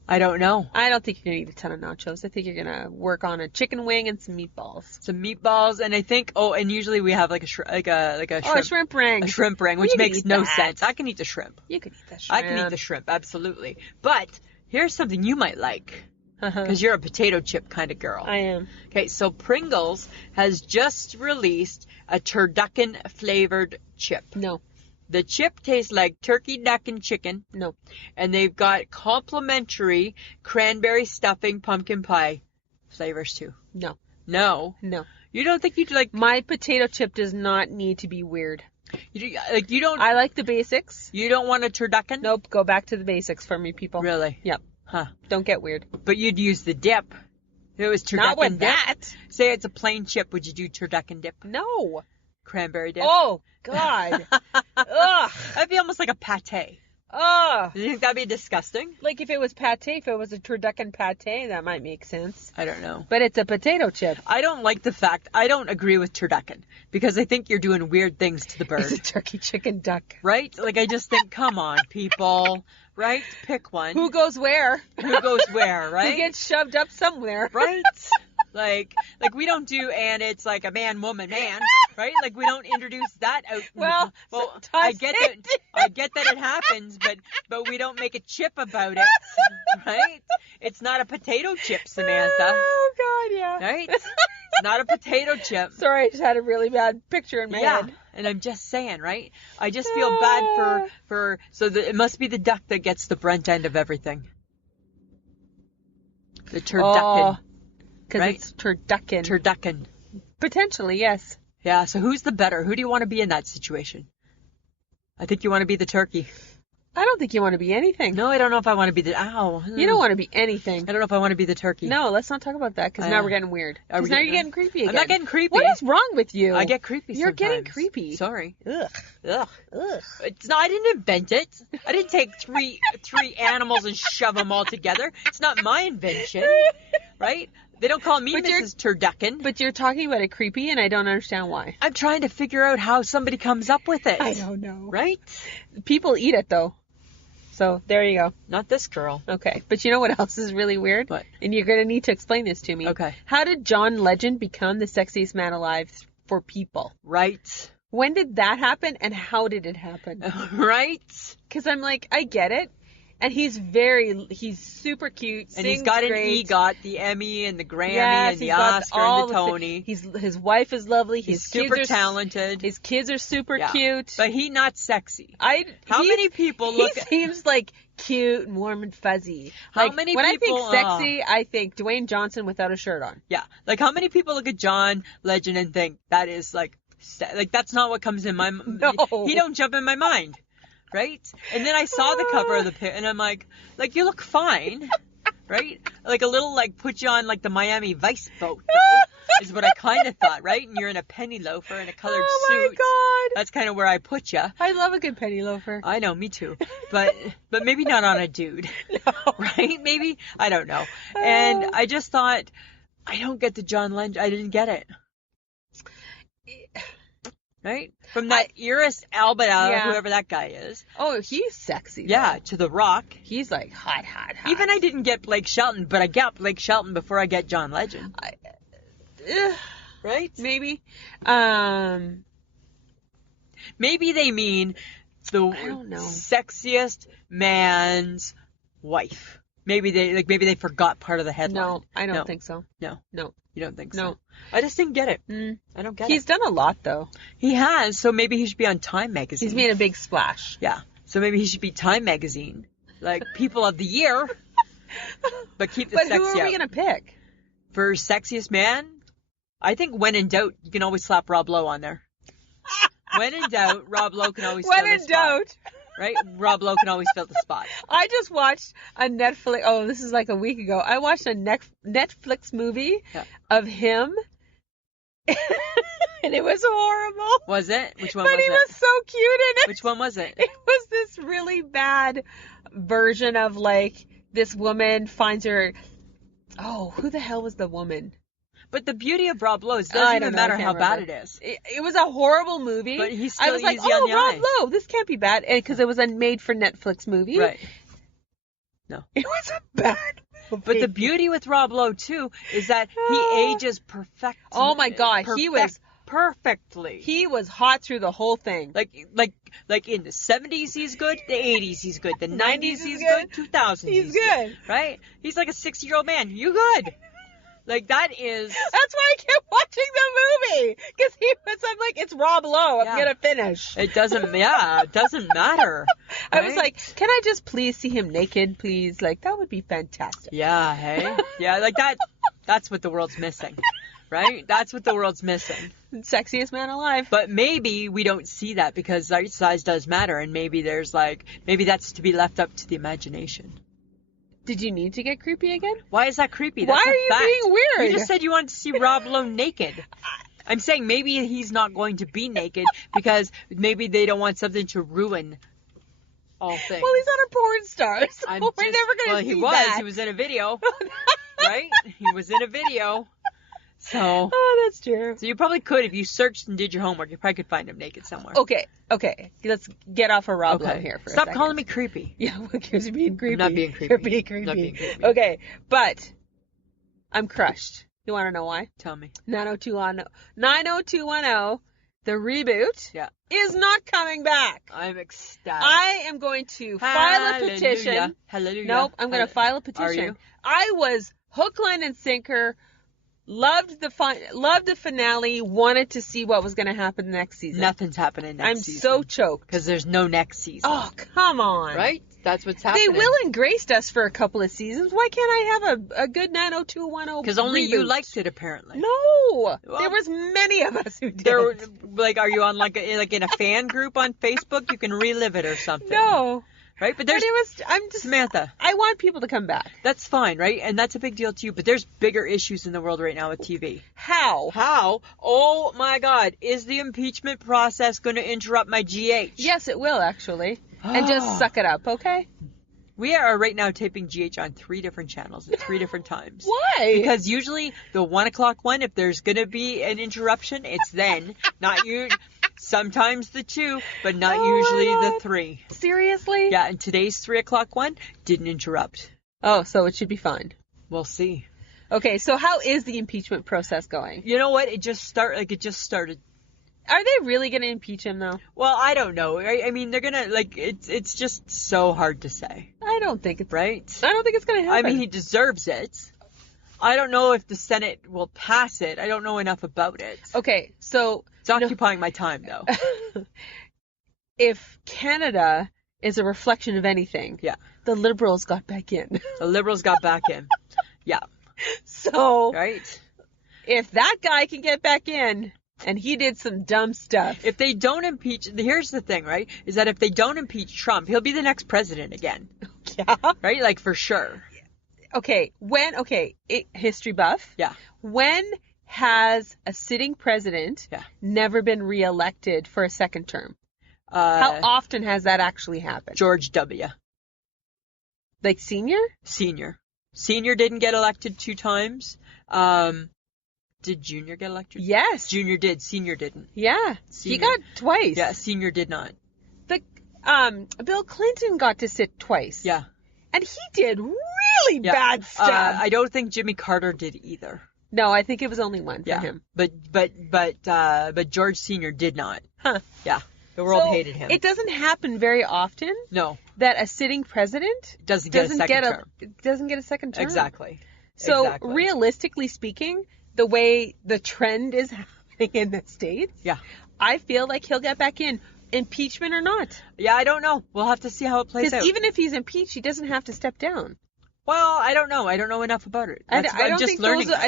I don't know. I don't think you're going to eat a ton of nachos. I think you're going to work on a chicken wing and some meatballs. Some meatballs, and I think, and usually we have like a shrimp. A shrimp ring. A shrimp ring, which makes no sense. I can eat the shrimp. You can eat the shrimp. I can eat the shrimp, absolutely. But here's something you might like. Because you're a potato chip kind of girl. I am. Okay, so Pringles has just released a turducken flavored chip. No. The chip tastes like turkey, duck, and chicken. No. And they've got complimentary cranberry stuffing pumpkin pie flavors too. No. No. No. You don't think you'd like... My potato chip does not need to be weird. You don't... I like the basics. You don't want a turducken? Nope. Go back to the basics for me, people. Really? Yep. Huh. Don't get weird. But you'd use the dip. If it was turducken Not with dip. that. Say it's a plain chip. Would you do turducken dip? No. cranberry dip. Oh, God. Ugh. That'd be almost like a pate. Ugh. Do you think that'd be disgusting? Like if it was pate, if it was a turducken pate, that might make sense. I don't know. But it's a potato chip. I don't like the fact, I don't agree with turducken because I think you're doing weird things to the bird. It's a turkey, chicken, duck. Right? Like I just think, come on, people. Right? Pick one. Who goes where? Who goes where, right? Who gets shoved up somewhere? Right? Like we don't do, and it's like a man, woman, man, right? Like we don't introduce that out. Well, I get that it happens, but we don't make a chip about it, right? It's not a potato chip, Samantha. Oh God, yeah. Right? It's not a potato chip. Sorry, I just had a really bad picture in my head. And I'm just saying, right? I just feel bad it must be the duck that gets the brunt end of everything. The turducken. Because right? it's turducken. Turducken. Potentially, yes. Yeah, so who's the better? Who do you want to be in that situation? I think you want to be the turkey. I don't think you want to be anything. No, I don't know if I want to be the... You don't want to be anything. I don't know if I want to be the turkey. No, let's not talk about that, because now we're getting weird. Because now you're getting creepy again. I'm not getting creepy. What is wrong with you? I get creepy You're sometimes. getting creepy. Sorry. Ugh. Ugh. Ugh. It's not, I didn't invent it. I didn't take three animals and shove them all together. It's not my invention, right? They don't call me Mrs. Turducken. But you're talking about it creepy, and I don't understand why. I'm trying to figure out how somebody comes up with it. I don't know. Right? People eat it, though. So, there you go. Not this girl. Okay. But you know what else is really weird? What? And you're going to need to explain this to me. Okay. How did John Legend become the sexiest man alive for people? Right. When did that happen, and how did it happen? Right? Because I'm like, I get it. And he's super cute. And he's got great. an EGOT, the Emmy and the Grammy Yes, and the he's got Oscar all and the Tony. His wife is lovely. He's super talented. His kids are super cute. But he's not sexy. How many people He seems like cute and warm and fuzzy. How Like, many when people, I think sexy, I think Dwayne Johnson without a shirt on. Yeah. Like how many people look at John Legend and think that is like that's not what comes in my mind. No. He don't jump in my mind. Right? And then I saw the cover of the pic and I'm like you look fine. Right? Like a little put you on like the Miami Vice boat is what I kind of thought, right? And you're in a penny loafer and a colored suit. Oh my God. That's kind of where I put you. I love a good penny loafer. I know, me too. But maybe not on a dude. No. Right? Maybe, I don't know. And I just thought, I don't get the John Legend. I didn't get it. Right? From that Iris Elba, whoever that guy is. Oh, he's sexy. Yeah, to The Rock. He's like hot. Even I didn't get Blake Shelton, but I got Blake Shelton before I get John Legend. Right? Maybe. Maybe they mean the sexiest man's wife. Maybe they forgot part of the headline. No, I don't think so. No. You don't think so? No. I just didn't get it. I don't get it. He's done a lot, though. He has, so maybe he should be on Time Magazine. He's made a big splash. Yeah. So maybe he should be Time Magazine. Like, People of the Year. But keep the sexy out. But who are we going to pick? For sexiest man? I think when in doubt, you can always slap Rob Lowe on there. When in doubt, Rob Lowe can always fill the spot. When in doubt. Right? Rob Lowe can always fill the spot. I just watched a Netflix... Oh, this is like a week ago. I watched a Netflix movie of him. And it was horrible. Was it? Which one was it? But he was so cute in it. Which one was it? It was this really bad version of this woman finds her... Oh, who the hell was the woman? But the beauty of Rob Lowe is it doesn't even matter how bad it is. It was a horrible movie. But he's still I was like, easy on the Rob eye. Lowe, this can't be bad. Because it was a made-for-Netflix movie. Right. No. It was a bad movie. But the beauty with Rob Lowe, too, is that he ages perfectly. Oh, my God. He was... Perfectly. He was hot through the whole thing. Like in the 70s he's good, the 80s he's good, the 90s he's good, 2000s he's good. Right? He's like a 60-year-old man. You good. Like, that is... That's why I kept watching the movie. Because I'm like, it's Rob Lowe. I'm going to finish. It doesn't matter. I was like, can I just please see him naked, please? Like, that would be fantastic. Yeah, hey? Yeah, like that's what the world's missing. Right? That's what the world's missing. Sexiest man alive. But maybe we don't see that because size does matter. And maybe maybe that's to be left up to the imagination. Did you need to get creepy again? Why is that creepy? That's Why are you being weird? You just said you wanted to see Rob Lowe naked. I'm saying maybe he's not going to be naked because maybe they don't want something to ruin all things. Well, he's not a porn star, so we're never going to see he was. that. He was in a video, right? He was in a video. So. Oh, that's true. So you probably could, if you searched and did your homework, you probably could find him naked somewhere. Okay. Let's get off of Rob Lowe here for a Stop second. calling me creepy. Yeah, because you're being creepy. I'm not being creepy. You're being creepy. Not being creepy. Okay, but I'm crushed. You want to know why? Tell me. 90210, the reboot, is not coming back. I'm ecstatic. I am going to file a petition. Hallelujah. Nope, I'm going to file a petition. Are you? I was hook, line, and sinker. Loved the finale. Wanted to see what was going to happen next season. Nothing's happening next season. I'm so choked because there's no next season. Oh, come on! Right? That's what's happening. They will and graced us for a couple of seasons. Why can't I have a good 90210? Because only reboot? you liked it, apparently. No, well, there was many of us who did. Are you on like in a fan group on Facebook? You can relive it or something. No. Right? But Samantha. I want people to come back. That's fine, right? And that's a big deal to you. But there's bigger issues in the world right now with TV. How? Oh my God. Is the impeachment process going to interrupt my GH? Yes, it will, actually. And just suck it up, okay? We are right now taping GH on 3 different channels at 3 different times. Why? Because usually the 1 o'clock one, if there's going to be an interruption, it's then. Not you. Sometimes the 2, but not usually the 3. Seriously? Yeah, and today's 3 o'clock one didn't interrupt. Oh, so it should be fine. We'll see. Okay, so how is the impeachment process going? You know what? It just started. Are they really going to impeach him, though? Well, I don't know. I mean, they're going to, it's just so hard to say. I don't think it's... Right? I don't think it's going to happen. I mean, he deserves it. I don't know if the Senate will pass it. I don't know enough about it. Okay, so... It's occupying my time, though. If Canada is a reflection of anything, the Liberals got back in. The Liberals got back in. Yeah. So... Right? If that guy can get back in... And he did some dumb stuff. If they don't impeach, here's the thing, right? Is that if they don't impeach Trump, he'll be the next president again. Yeah. Right? Like, for sure. Okay. History buff. Yeah. When has a sitting president never been reelected for a second term? How often has that actually happened? George W. Like senior? Senior. Senior didn't get elected 2 times. Did Junior get elected? Yes. Junior did. Senior didn't. Yeah. Senior. He got twice. Yeah, Senior did not. Bill Clinton got to sit twice. Yeah. And he did really bad stuff. I don't think Jimmy Carter did either. No, I think it was only one for him. But George Senior did not. Huh. Yeah. The world hated him. It doesn't happen very often. No. That a sitting president doesn't get a second term. Doesn't get a second term. Exactly. So realistically speaking, the way the trend is happening in the States, I feel like he'll get back in, impeachment or not. Yeah, I don't know. We'll have to see how it plays out. Because even if he's impeached, he doesn't have to step down. Well, I don't know. I don't know enough about it. I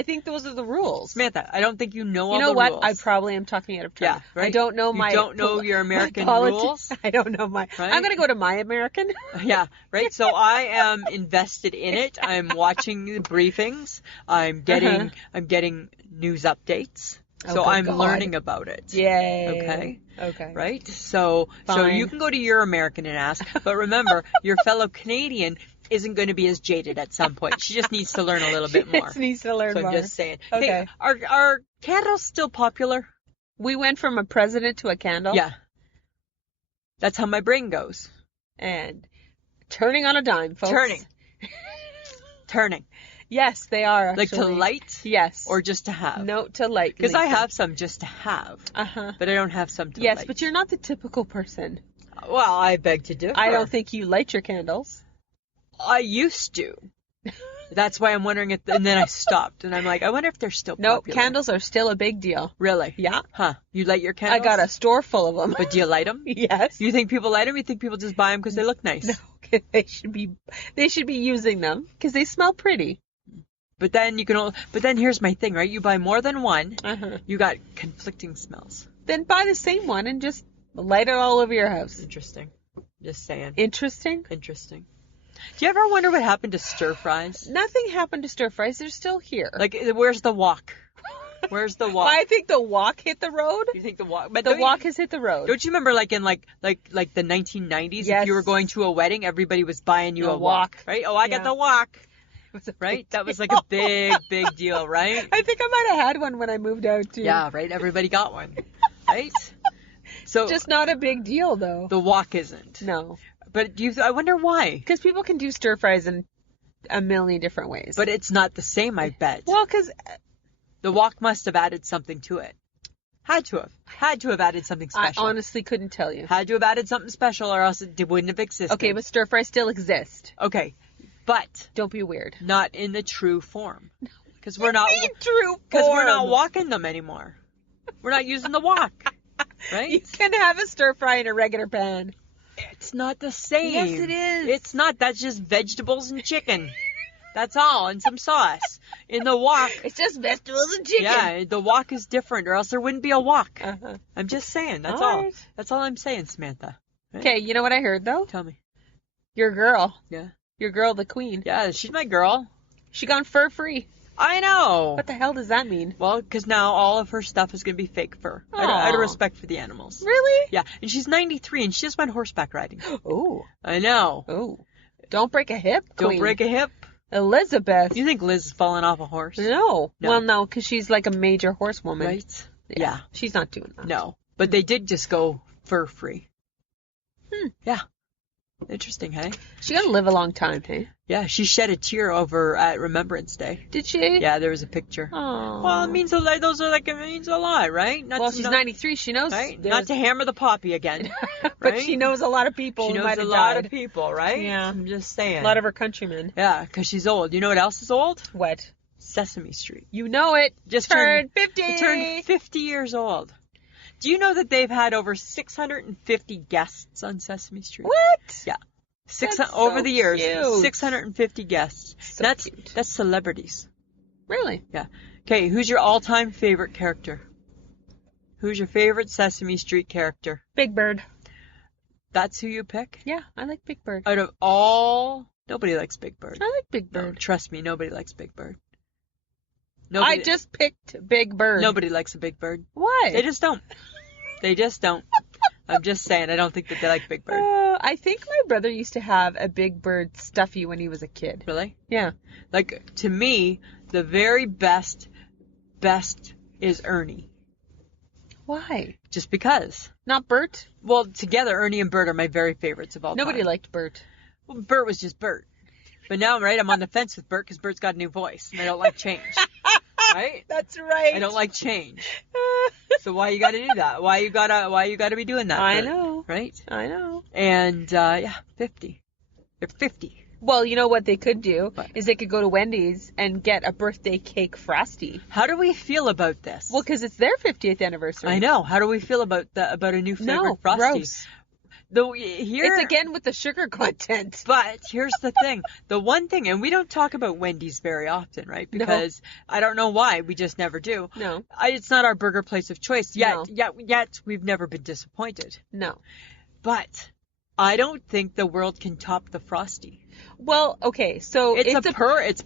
think those are the rules. Samantha, I don't think you know all the rules. You know what? I probably am talking out of turn. Yeah, right? I don't know You don't know your American rules? I don't know my... Right? I'm going to go to my American. Yeah, right? So I am invested in it. I'm watching the briefings. I'm getting news updates. So I'm learning about it. Yay. Okay. Right? So you can go to your American and ask. But remember, your fellow Canadian isn't going to be as jaded at some point. She just needs to learn a little bit more. She just needs to learn more. So I'm just saying. Okay. Hey, are candles still popular? We went from a president to a candle. Yeah. That's how my brain goes. And turning on a dime, folks. Turning. Yes, they are, actually. Like to light? Yes. Or just to have? No, to light. Because I have some just to have. Uh-huh. But I don't have some to light. Yes, but you're not the typical person. Well, I beg to differ. I don't think you light your candles. I used to. That's why I'm wondering and then I stopped. And I'm like, I wonder if they're still popular. No, candles are still a big deal. Really? Yeah. Huh. You light your candles? I got a store full of them. But do you light them? Yes. You think people light them? You think people just buy them because they look nice? No, they should be using them because they smell pretty. But then here's my thing, right? You buy more than one, you got conflicting smells. Then buy the same one and just light it all over your house. Interesting. Just saying. Interesting? Do you ever wonder what happened to stir fries? Nothing happened to stir fries. They're still here. Like, where's the wok? Where's the walk? Well, I think the walk hit the road. You think the walk? But The walk has hit the road. Don't you remember, like in like the 1990s, Yes. if you were going to a wedding, everybody was buying you A a walk, walk. right? Oh, I Yeah. got the walk, It was a right? big That was like deal. a big deal, right? I think I might have had one when I moved out too. Yeah, right. Everybody got one, right? So Just not a big deal though. the walk isn't. No. But I wonder why. Because people can do stir fries in a million different ways. But it's not the same, I bet. well, because The walk must have added something to it. Had to have added something I special. honestly couldn't tell you. Had to have added something special, or else it wouldn't have existed. Okay, but stir fries still exist. Okay, but Don't be weird. not in the true form. Because we're not. True Because we're not walking them anymore. We're not using the walk, You right? can have a stir fry in a regular pan. It's not the same. Yes, it is. It's not. That's just vegetables and chicken. That's all, and some sauce. In the wok, It's just vegetables and chicken. yeah, the wok is different, or else there wouldn't be a wok. Uh-huh. I'm just saying. That's All all. right. That's all I'm saying, Samantha. Okay, you know what I heard though? Tell me. Your girl. Yeah. Your girl, the queen. Yeah, she's my girl. She gone fur free. I know. What the hell does that mean? Well, because now all of her stuff is going to be fake fur. Out Aw. of respect for the animals. Really? Yeah, and she's 93 and she just went horseback riding. Oh. I know. Oh. Don't break a hip, Don't queen. break a hip. Elizabeth. You think Liz is falling off a horse? No. No. Well, no, because she's like a major horsewoman. Right? Yeah. She's not doing that. No. But they did just go fur free. Hmm. Yeah. Interesting, hey? She gonna live a long time, hey? Yeah, she shed a tear over at Remembrance Day. Did she? Yeah, there was a picture. Oh. Well, it means a lot. Those are like, it means a lot, right? Not Well, to she's not, 93. She knows. right? there's- Not to hammer the poppy again. but right? she knows a lot of people She who knows might a have lot died. of people, right? Yeah. I'm just saying. A lot of her countrymen. Yeah, because she's old. You know what else is old? What? Sesame Street. You know it. Just turned 50. It turned 50 years old. Do you know that they've had over 650 guests on Sesame Street? What? Yeah. That's Over so the years, cute. 650 guests. So that's cute. that's celebrities. Really? Yeah. Okay, who's your all-time favorite character? Who's your favorite Sesame Street character? Big Bird. That's who you pick? Yeah, I like Big Bird. Out of all, nobody likes Big Bird. I like Big No, Bird. trust me, nobody likes Big Bird. I Nobody, just picked Big Bird. nobody likes a Big Bird. Why? They just don't. They just don't. I'm just saying, I don't think that they like Big Bird. I think my brother used to have a Big Bird stuffy when he was a kid. Really? Yeah. Like, to me, the very best is Ernie. Why? Just because. Not Bert? Well, together, Ernie and Bert are my very favorites of all Nobody time. liked Bert. Well, Bert was just Bert. But now, right, I'm on the fence with Bert because Bert's got a new voice, and I don't like change. Right? That's right. I don't like change. So why you gotta do that? Why you gotta be doing that? I Bert? know. Right? I know. And, yeah, 50. They're 50. Well, you know what they could do What? is they could go to Wendy's and get a birthday cake Frosty. How do we feel about this? Well, because it's their 50th anniversary. I know. How do we feel about a new flavored No, Frosty? gross. Though here, It's again with the sugar content. But here's the thing. The one thing, and we don't talk about Wendy's very often, right? No. Because I don't know why. We just never do. No, It's not our burger place of choice. No. Yet we've never been disappointed. no. But I don't think the world can top the Frosty. Well, okay, so It's but perfect.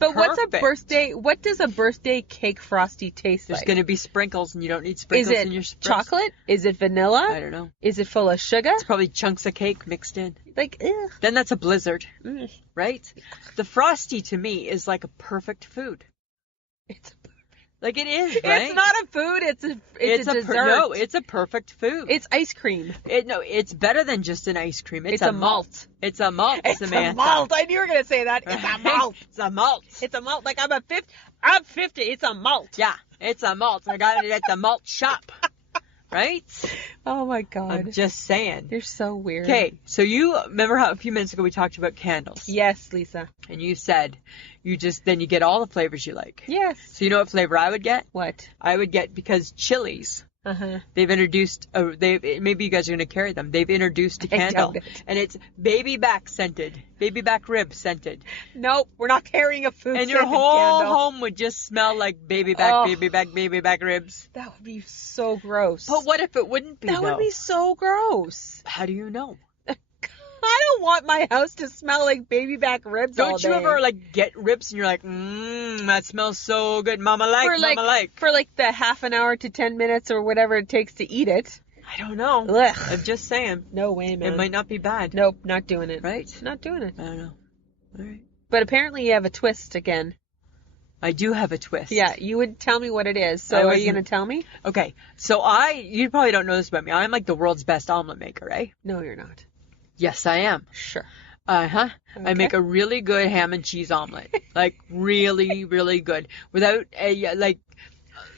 what does a birthday cake Frosty taste There's like? going to be sprinkles, and you don't need Is sprinkles it in your sprinkles. chocolate? Is it vanilla? I don't know. Is it full of sugar? It's probably chunks of cake mixed in. Like, ugh. Then that's a blizzard, Mm. right? The Frosty to me is like a perfect food. It's Like it is, right? It's not a food. It's a dessert. No, it's a perfect food. It's ice cream. It's better than just an ice cream. It's a malt. It's a malt, It's Samantha. a malt. I knew you were gonna say that. It's a malt. It's a malt. It's a malt. Like I'm 50. It's a malt. Yeah, it's a malt. I got it at the malt shop. Right? Oh my God. I'm just saying. You're so weird. Okay, so you remember how a few minutes ago we talked about candles? Yes, Lisa. And you said then you get all the flavors you like. Yes. So you know what flavor I would get? What? I would get, because Chili's, Uh-huh. they've introduced, maybe you guys are going to carry them. They've introduced a I candle. doubt it. And it's baby back scented. Baby back rib scented. Nope, we're not carrying a food And your scented whole candle. home would just smell like baby back, Oh. baby back ribs. That would be so gross. But what if it wouldn't be, That would though? be so gross. How do you know? I don't want my house to smell like baby back ribs all Don't day. you ever like get ribs and you're like, that smells so good. Mama like. For like the half an hour to 10 minutes or whatever it takes to eat it. I don't know. Ugh. I'm just saying. No way, man. It might not be bad. Nope, not doing it. Right? Not doing it. I don't know. All right. But apparently you have a twist again. I do have a twist. Yeah, you would tell me what it is. So are you going to tell me? Okay. So you probably don't know this about me. I'm like the world's best omelet maker, eh? No, you're not. Yes, I am. Sure. Uh-huh. Okay. I make a really good ham and cheese omelet. Like really, really good. Without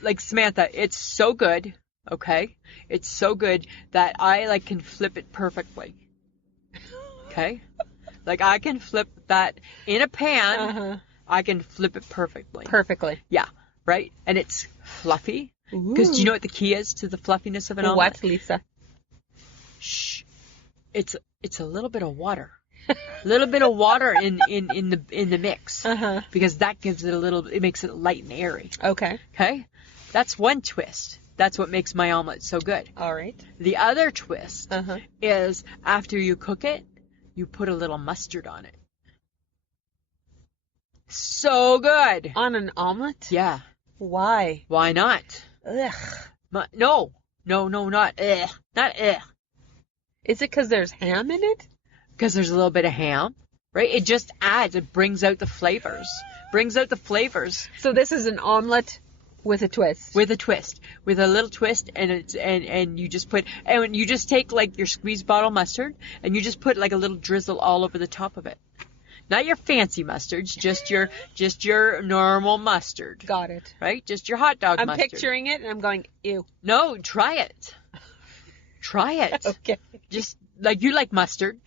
like Samantha, it's so good, okay? It's so good that I like can flip it perfectly. Okay? Like I can flip that in a pan. Uh-huh. I can flip it perfectly. Perfectly. Yeah, right? And it's fluffy. Ooh. Because do you know what the key is to the fluffiness of an omelet? What, Lisa? Shh. It's a little bit of water. A little bit of water in the mix. Uh-huh. Because that gives it it makes it light and airy. Okay. Okay? That's one twist. That's what makes my omelet so good. All right. The other twist Uh-huh. is after you cook it, you put a little mustard on it. So good. On an omelet? Yeah. Why? Why not? Ugh. No, not ugh. Not ugh. Is it because there's ham in it? Because there's a little bit of ham, right? It just adds, it brings out the flavors. So this is an omelet with a twist. With a twist. With a little twist, and you just take like your squeeze bottle mustard, and you just put like a little drizzle all over the top of it. Not your fancy mustards, just your normal mustard. Got it. Right? Just your hot dog mustard. I'm picturing it and I'm going, ew. No, try it. Try it. Okay. Just like you like mustard,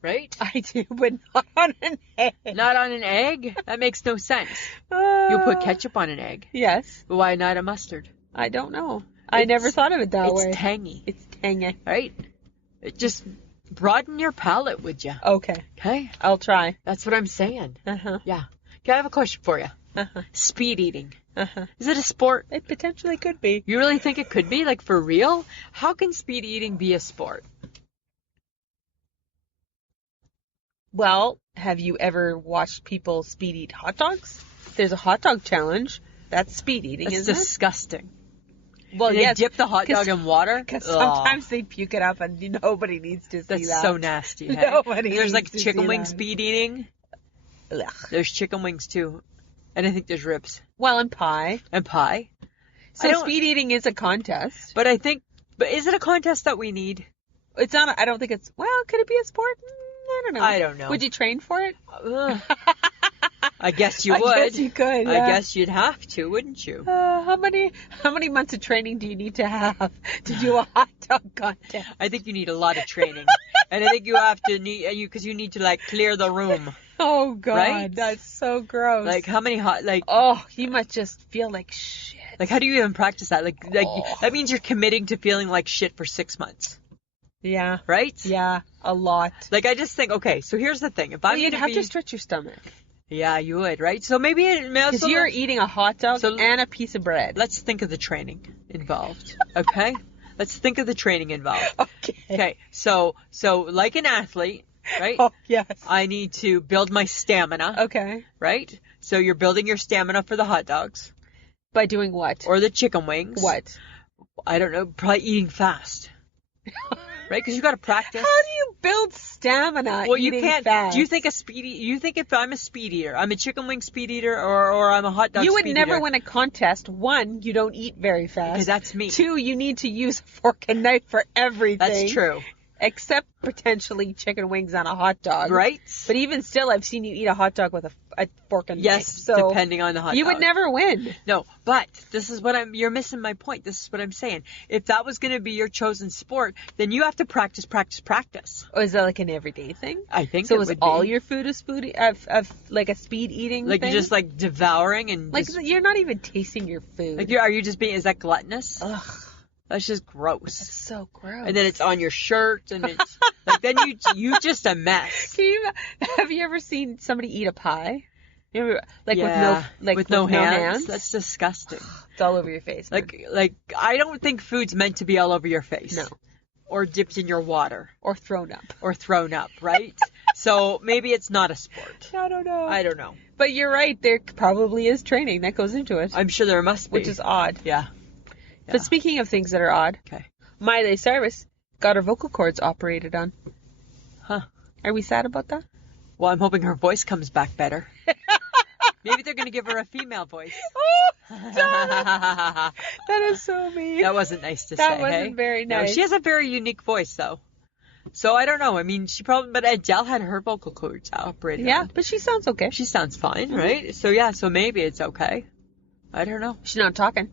right? I do, but not on an egg. Not on an egg? That makes no sense. You'll put ketchup on an egg. Yes. But why not a mustard? I don't know. I never thought of it that way. It's tangy. It's tangy. Right? It just broaden your palate, would you? Okay. Okay? I'll try. That's what I'm saying. Uh-huh. Yeah. Okay, I have a question for you. Uh-huh. Speed eating. Uh-huh. Is it a sport? It potentially could be. You really think it could be? Like, for real? How can speed eating be a sport? Well, have you ever watched people speed eat hot dogs? There's a hot dog challenge. That's speed eating, It's isn't disgusting. it? Well, And yes. they dip the hot dog in water? Because Ugh. sometimes they puke it up and nobody needs to see That's that. so nasty. Hey? Nobody There's like needs to chicken see wing that. speed eating. Ugh. There's chicken wings too. And I think there's ribs. Well, and pie. And pie. So I don't- speed eating is a contest. But is it a contest that we need? It's not, I don't think it's, well, could it be a sport? I don't know. I don't know. Would you train for it? Ugh. I guess you would. I guess you could, I yeah. guess you'd have to, wouldn't you? How many months of training do you need to have to do a hot dog contest? I think you need a lot of training. And I think you have to because you need to like clear the room. Oh God, Right? that's so gross. Like how many oh, you must just feel like shit. like how do you even practice that? Like Oh. that means you're committing to feeling like shit for 6 months, Yeah, right? yeah, a lot. Like I just think, okay, so here's the thing. If Well, I'm you'd gonna have be, to stretch your stomach yeah, you would, right? So maybe because you're eating a hot dog So- and a piece of bread. let's think of the training involved, okay? Let's think of the training involved. Okay. Okay, so like an athlete, right? Oh yes. I need to build my stamina, Okay. right? So you're building your stamina for the hot dogs By doing what? or the chicken wings. What? I don't know, probably eating fast, right? Because you got to practice. How do you build stamina Well, you eating can't. fast? Do you think if I'm a speed eater, I'm a chicken wing speed eater, or I'm a hot dog? You would speed never eater? win a contest. One, you don't eat very fast. Okay, that's me. Two, you need to use a fork and knife for everything. That's true, Except potentially chicken wings on a hot dog. right? But even still, I've seen you eat a hot dog with a fork and Yes, knife. So depending on the hot you dog. would never win. No, but this is what you're missing my point. This is what I'm saying. If that was going to be your chosen sport, then you have to practice. Or is that like an everyday thing? I think So it is would all be. your food is food of like a speed eating Like thing? you're just like devouring and like just, you're not even tasting your food. like are you just being, is that gluttonous? Ugh, That's just gross. that's so gross. And then it's on your shirt and it's like then you just a mess. Have you ever seen somebody eat a pie? You ever, Yeah, with no hands? That's disgusting. It's all over your face. Man. Like I don't think food's meant to be all over your face. No. or dipped in your water. Or thrown up. Or thrown up, right? So maybe it's not a sport. I don't know. I don't know. But you're right. There probably is training that goes into it. I'm sure there must be. Which is odd. Yeah. But speaking of things that are odd, okay. Miley Cyrus got her vocal cords operated on. Huh. Are we sad about that? Well, I'm hoping her voice comes back better. Maybe they're going to give her a female voice. That is so mean. That wasn't nice to say. That wasn't very nice. No, she has a very unique voice, though. So I don't know. I mean, but Adele had her vocal cords operated on. But she sounds okay. She sounds fine, right? So maybe it's okay. I don't know. She's not talking.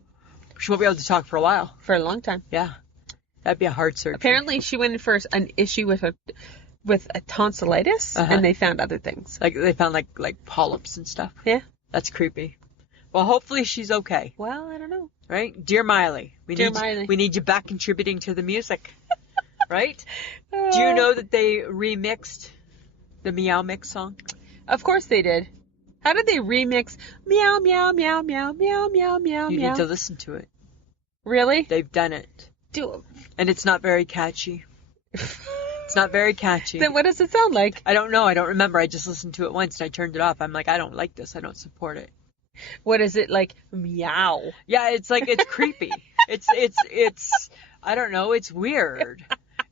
She won't be able to talk for a while. For a long time. Yeah. That'd be a hard surgery. Apparently, she went in for an issue with a tonsillitis, and they found other things. Like they found like polyps and stuff. Yeah. That's creepy. Well, hopefully she's okay. Well, I don't know. Right? Dear Miley. We Miley. We need you back contributing to the music. Right? Do you know that they remixed the Meow Mix song? Of course they did. How did they remix meow, meow, meow, meow, meow, meow, meow, You meow? need to listen to it. Really? They've done it. And it's not very catchy. It's not very catchy. Then what does it sound like? I don't know. I don't remember. I just listened to it once and I turned it off. I'm like, I don't like this. I don't support it. What is it like? Meow. Yeah, it's like, it's creepy. It's, I don't know. It's weird.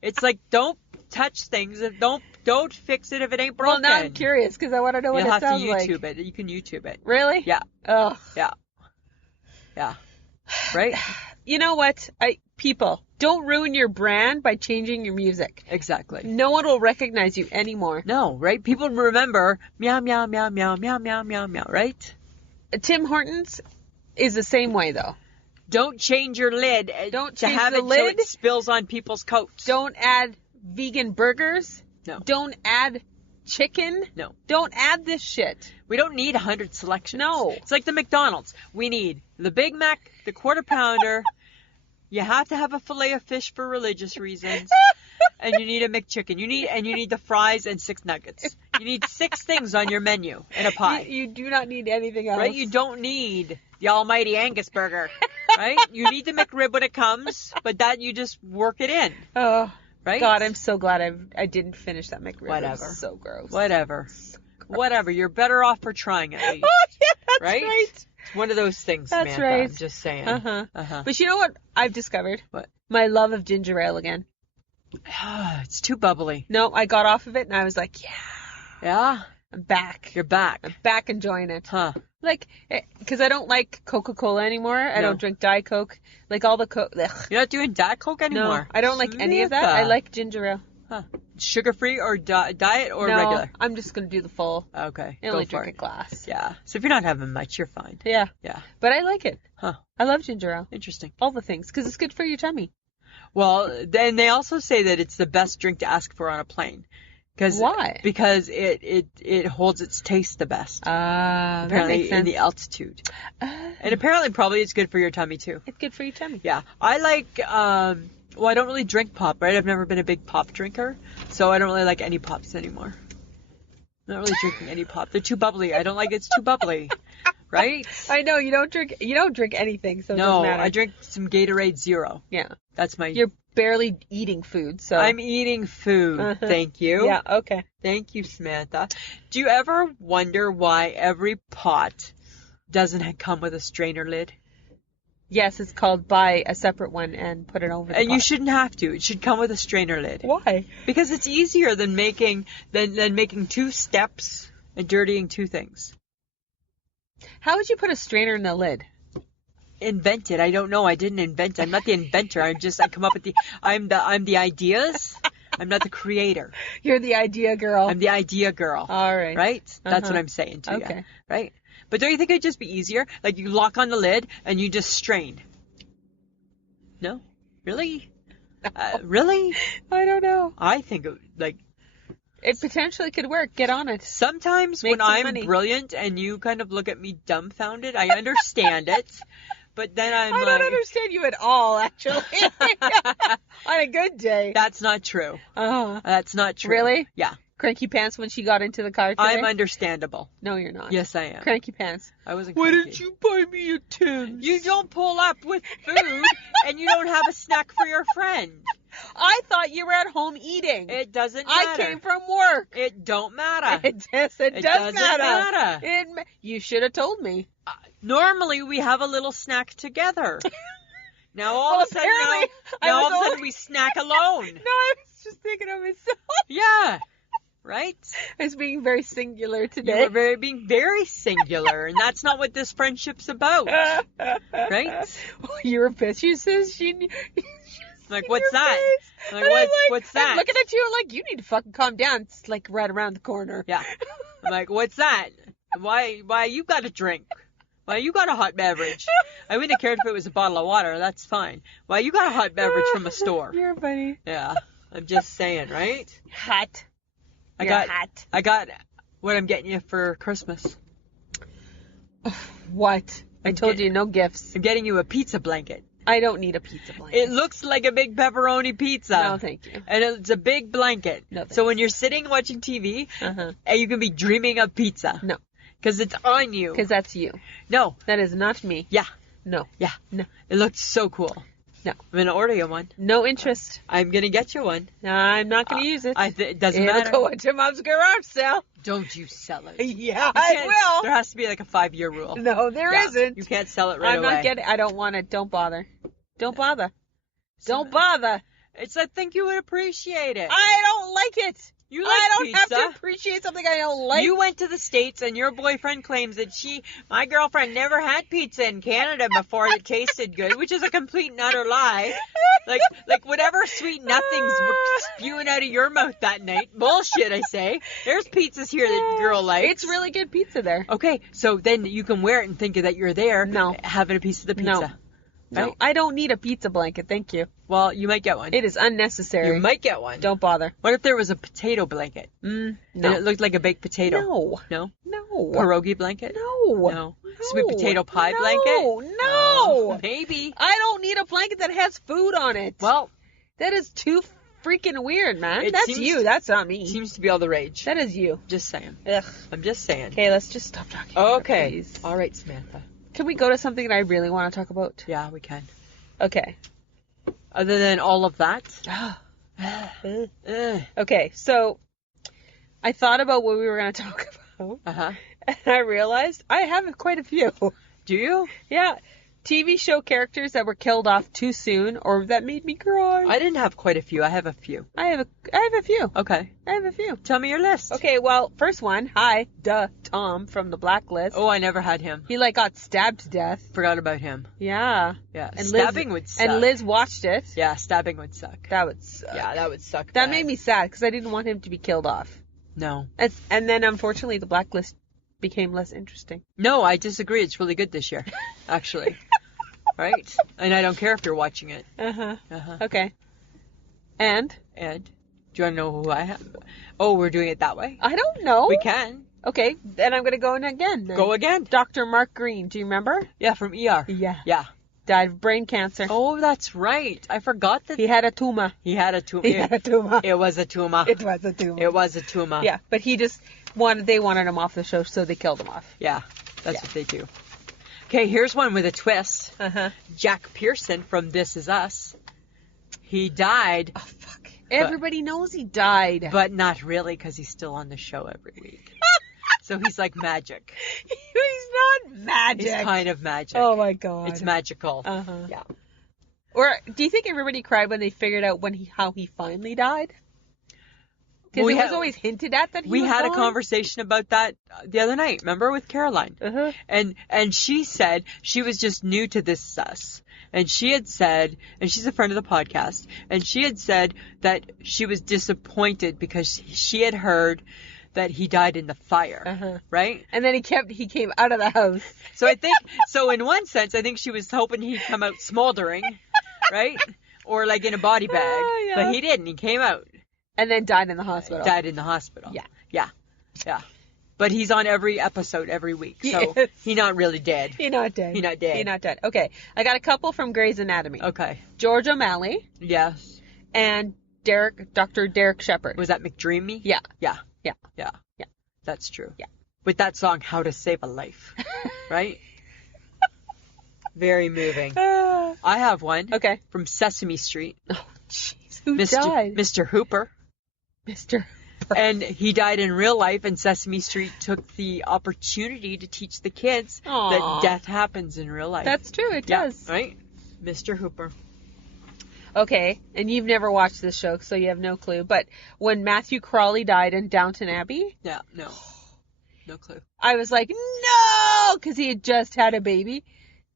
It's like, don't touch things. Don't fix it if it ain't broken. Well, now I'm curious because I want to know what it sounds like. You'll have to YouTube it. You can YouTube it. Really? Yeah. Oh. Yeah. Yeah. Right? You know what? People, don't ruin your brand by changing your music. Exactly. No one will recognize you anymore. No, right? People remember meow, meow, meow, meow, meow, meow, meow, meow, right? Tim Hortons is the same way, though. Don't change your lid. Don't to change have the it lid. so it spills on people's coats. Don't add vegan burgers. No. Don't add chicken. No. Don't add this shit. We don't need 100 selections. No. It's like the McDonald's. We need the Big Mac, the Quarter Pounder. You have to have a fillet of fish for religious reasons. And you need a McChicken. You need the fries and 6 nuggets. You need 6 things on your menu and a pie. You do not need anything else. Right? You don't need the almighty Angus burger. Right? You need the McRib when it comes, but that you just work it in. Oh, right? God, I'm so glad I didn't finish that McRib. Whatever. It was so gross. Whatever. Whatever. You're better off for trying at least. Oh, yeah, that's right? right. It's one of those things, That's Samantha. right. I'm just saying. But you know what I've discovered? What? My love of ginger ale again. It's too bubbly. No, I got off of it and I was like, yeah. Yeah? I'm back. You're back. I'm back enjoying it. Huh. Like, because I don't like Coca-Cola anymore. I don't drink Diet Coke. Like all the Coke. You're not doing Diet Coke anymore? No, I don't like any of that. I like ginger ale. Huh. Sugar-free or diet or no, regular? I'm just going to do the full. Okay. I only drink a glass. Yeah. So if you're not having much, you're fine. Yeah. Yeah. But I like it. Huh. I love ginger ale. Interesting. All the things. Because it's good for your tummy. Well, then they also say that it's the best drink to ask for on a plane. Why? Because it holds its taste the best. Apparently Apparently that makes sense. in the altitude. And apparently probably it's good for your tummy too. It's good for your tummy. Yeah. I like, well, I don't really drink pop, right? I've never been a big pop drinker. So I don't really like any pops anymore. I'm not really drinking any pop. They're too bubbly. I don't like it's too bubbly. Right? I know, you don't drink anything, so it doesn't matter. I drink some Gatorade Zero. Yeah. That's my... You're barely eating food, so... I'm eating food. Thank you. Yeah, okay. Thank you, Samantha. Do you ever wonder why every pot doesn't come with a strainer lid? Yes, it's called buy a separate one and put it over the And pot. you shouldn't have to. It should come with a strainer lid. Why? Because it's easier than making 2 steps and dirtying 2 things. How would you put a strainer in the lid? Invented. I don't know. I didn't invent it. I'm not the inventor. I come up with I'm the ideas. I'm not the creator. You're the idea girl. I'm the idea girl. All right. Right? That's what I'm saying to you. Okay. Right? But don't you think it'd just be easier? Like you lock on the lid and you just strain. No? Really? Really? I don't know. I think It potentially could work. Get on it. Sometimes Make when some I'm money. brilliant and you kind of look at me dumbfounded, I understand it. But then I don't understand you at all, actually. On a good day. That's not true. That's not true. Really? Yeah. Cranky pants when she got into the car today? I'm understandable. No, you're not. Yes, I am. Cranky pants. I wasn't Why cranky. didn't you buy me a tin? You don't pull up with food and you don't have a snack for your friend. I thought you were at home eating. It doesn't matter. I came from work. It don't matter. It does doesn't matter. matter. You should have told me. Normally we have a little snack together. Now all Well, of a sudden, apparently, now all of a sudden we snack alone. No, I was just thinking of myself. Yeah. Right? I was being very singular You today. were being very singular, and that's not what this friendship's about. Right? You were pissed. You says she Like, what's that? Face. Like, And I'm what's that? I'm looking at you like, you need to fucking calm down. It's like right around the corner. Yeah. I'm like, what's that? Why you got a drink? Why you got a hot beverage? I wouldn't have cared if it was a bottle of water. That's fine. Why you got a hot beverage from a store? You're funny. Yeah. I'm just saying, right? Hot. I You're got what I'm getting you for Christmas. What? I told you no gifts. I'm getting you a pizza blanket. I don't need a pizza blanket. It looks like a big pepperoni pizza. No, thank you. And it's a big blanket. No, thanks. So when you're sitting watching TV, you can be dreaming of pizza. No. Because it's on you. Because that's you. No. That is not me. Yeah. No. Yeah. No. It looks so cool. No. I'm going to order you one. No interest. I'm going to get you one. I'm not going to use it. It doesn't It'll matter. go into Mom's garage sale. Don't you sell it. Yeah, You I can't- will. There has to be like a 5-year rule. No, there Yeah. not You can't sell it right I'm away. not getting. I don't want it. Don't bother. Don't bother. Don't bother. I think you would appreciate it. I don't like it. You like I don't pizza. have to appreciate something I don't like. You went to the States and your boyfriend claims that my girlfriend never had pizza in Canada before that tasted good, which is a complete and utter lie. Like whatever sweet nothings were spewing out of your mouth that night. Bullshit, I say. There's pizzas here that the girl likes. It's really good pizza there. Okay, so then you can wear it and think that you're there having a piece of the pizza. No, Right? I don't need a pizza blanket. Thank you. Well, you might get one. It is unnecessary. You might get one. Don't bother. What if there was a potato blanket? No. And it looked like a baked potato. No. No? No. Pierogi blanket? No. No. Sweet potato pie blanket? No. Oh, maybe. I don't need a blanket that has food on it. Well, that is too freaking weird, man. It That's seems- you. That's not me. seems to be all the rage. That is you. Just saying. Ugh. I'm just saying. Okay, let's just stop talking. about it, Okay. please. All right, Samantha. Can we go to something that I really want to talk about? Yeah, we can. Okay. Other than all of that. Okay, so I thought about what we were going to talk about, Uh-huh. and I realized I have quite a few. Do you? Yeah. TV show characters that were killed off too soon or that made me cry. I didn't have quite a few. I have a few. I have a few. Okay. I have a few. Tell me your list. Okay, well, first one, Tom from the Blacklist. Oh, I never had him. He got stabbed to death. Forgot about him. Yeah. Yeah. And Stabbing would suck. And Liz watched it. Yeah, stabbing would suck. That would suck. Yeah, that would suck. That bad. made me sad because I didn't want him to be killed off. No. And then unfortunately the Blacklist became less interesting. No, I disagree. It's really good this year, actually. Right? And I don't care if you're watching it. Uh-huh. Uh-huh. Okay. And? Do you want to know who I have? Oh, we're doing it that way? I don't know. We can. Okay, then I'm going to go in again. Then. Go again. Dr. Mark Green, do you remember? Yeah, from ER. Yeah. Yeah. Died of brain cancer. Oh, that's right. I forgot that He had a tumor. he had a tumor. He had a tumor. It was a tumor. It was a tumor. It was a tumor. Yeah, but he just wanted him off the show, so they killed him off. Yeah, that's Yeah. what they do. Okay, here's one with a twist. Uh-huh. Jack Pearson from This Is Us. He died, Oh, fuck. Everybody knows he died. but not really because he's still on the show every week. So he's like magic. He's not magic. He's kind of magic. Oh, my God. It's magical. Uh-huh. Yeah. Or do you think everybody cried when they figured out how he finally died? Because We it was had- always hinted at that he We was had a gone. conversation about that the other night, remember, with Caroline? Uh-huh. And she said she was just new to This Is Us. And she had said, and she's a friend of the podcast, and she had said that she was disappointed because she had heard that he died in the fire, Uh-huh. right? And then he came out of the house. So so in one sense, I think she was hoping he'd come out smoldering, right? Or like in a body bag. Oh, yeah. But he didn't. He came out. And then died in the hospital. Died in the hospital. Yeah. Yeah. Yeah. But he's on every episode every week. So Yes. he's not really dead. He's not dead. He not dead. He not dead. Okay. I got a couple from Grey's Anatomy. Okay. George O'Malley Yes. and Dr. Derek Shepherd. Was that McDreamy? Yeah. Yeah. Yeah. Yeah. Yeah. That's true. Yeah. With that song, How to Save a Life. Right? Very moving. I have one Okay. from Sesame Street. Oh, Jesus. Who died? Mr. Hooper. Mr. And he died in real life, and Sesame Street took the opportunity to teach the kids that death happens in real life. That's true, it does. Right? Mr. Hooper. Okay, and you've never watched this show, so you have no clue. But when Matthew Crawley died in Downton Abbey... Yeah, no. No clue. I was like, no! Because he had just had a baby.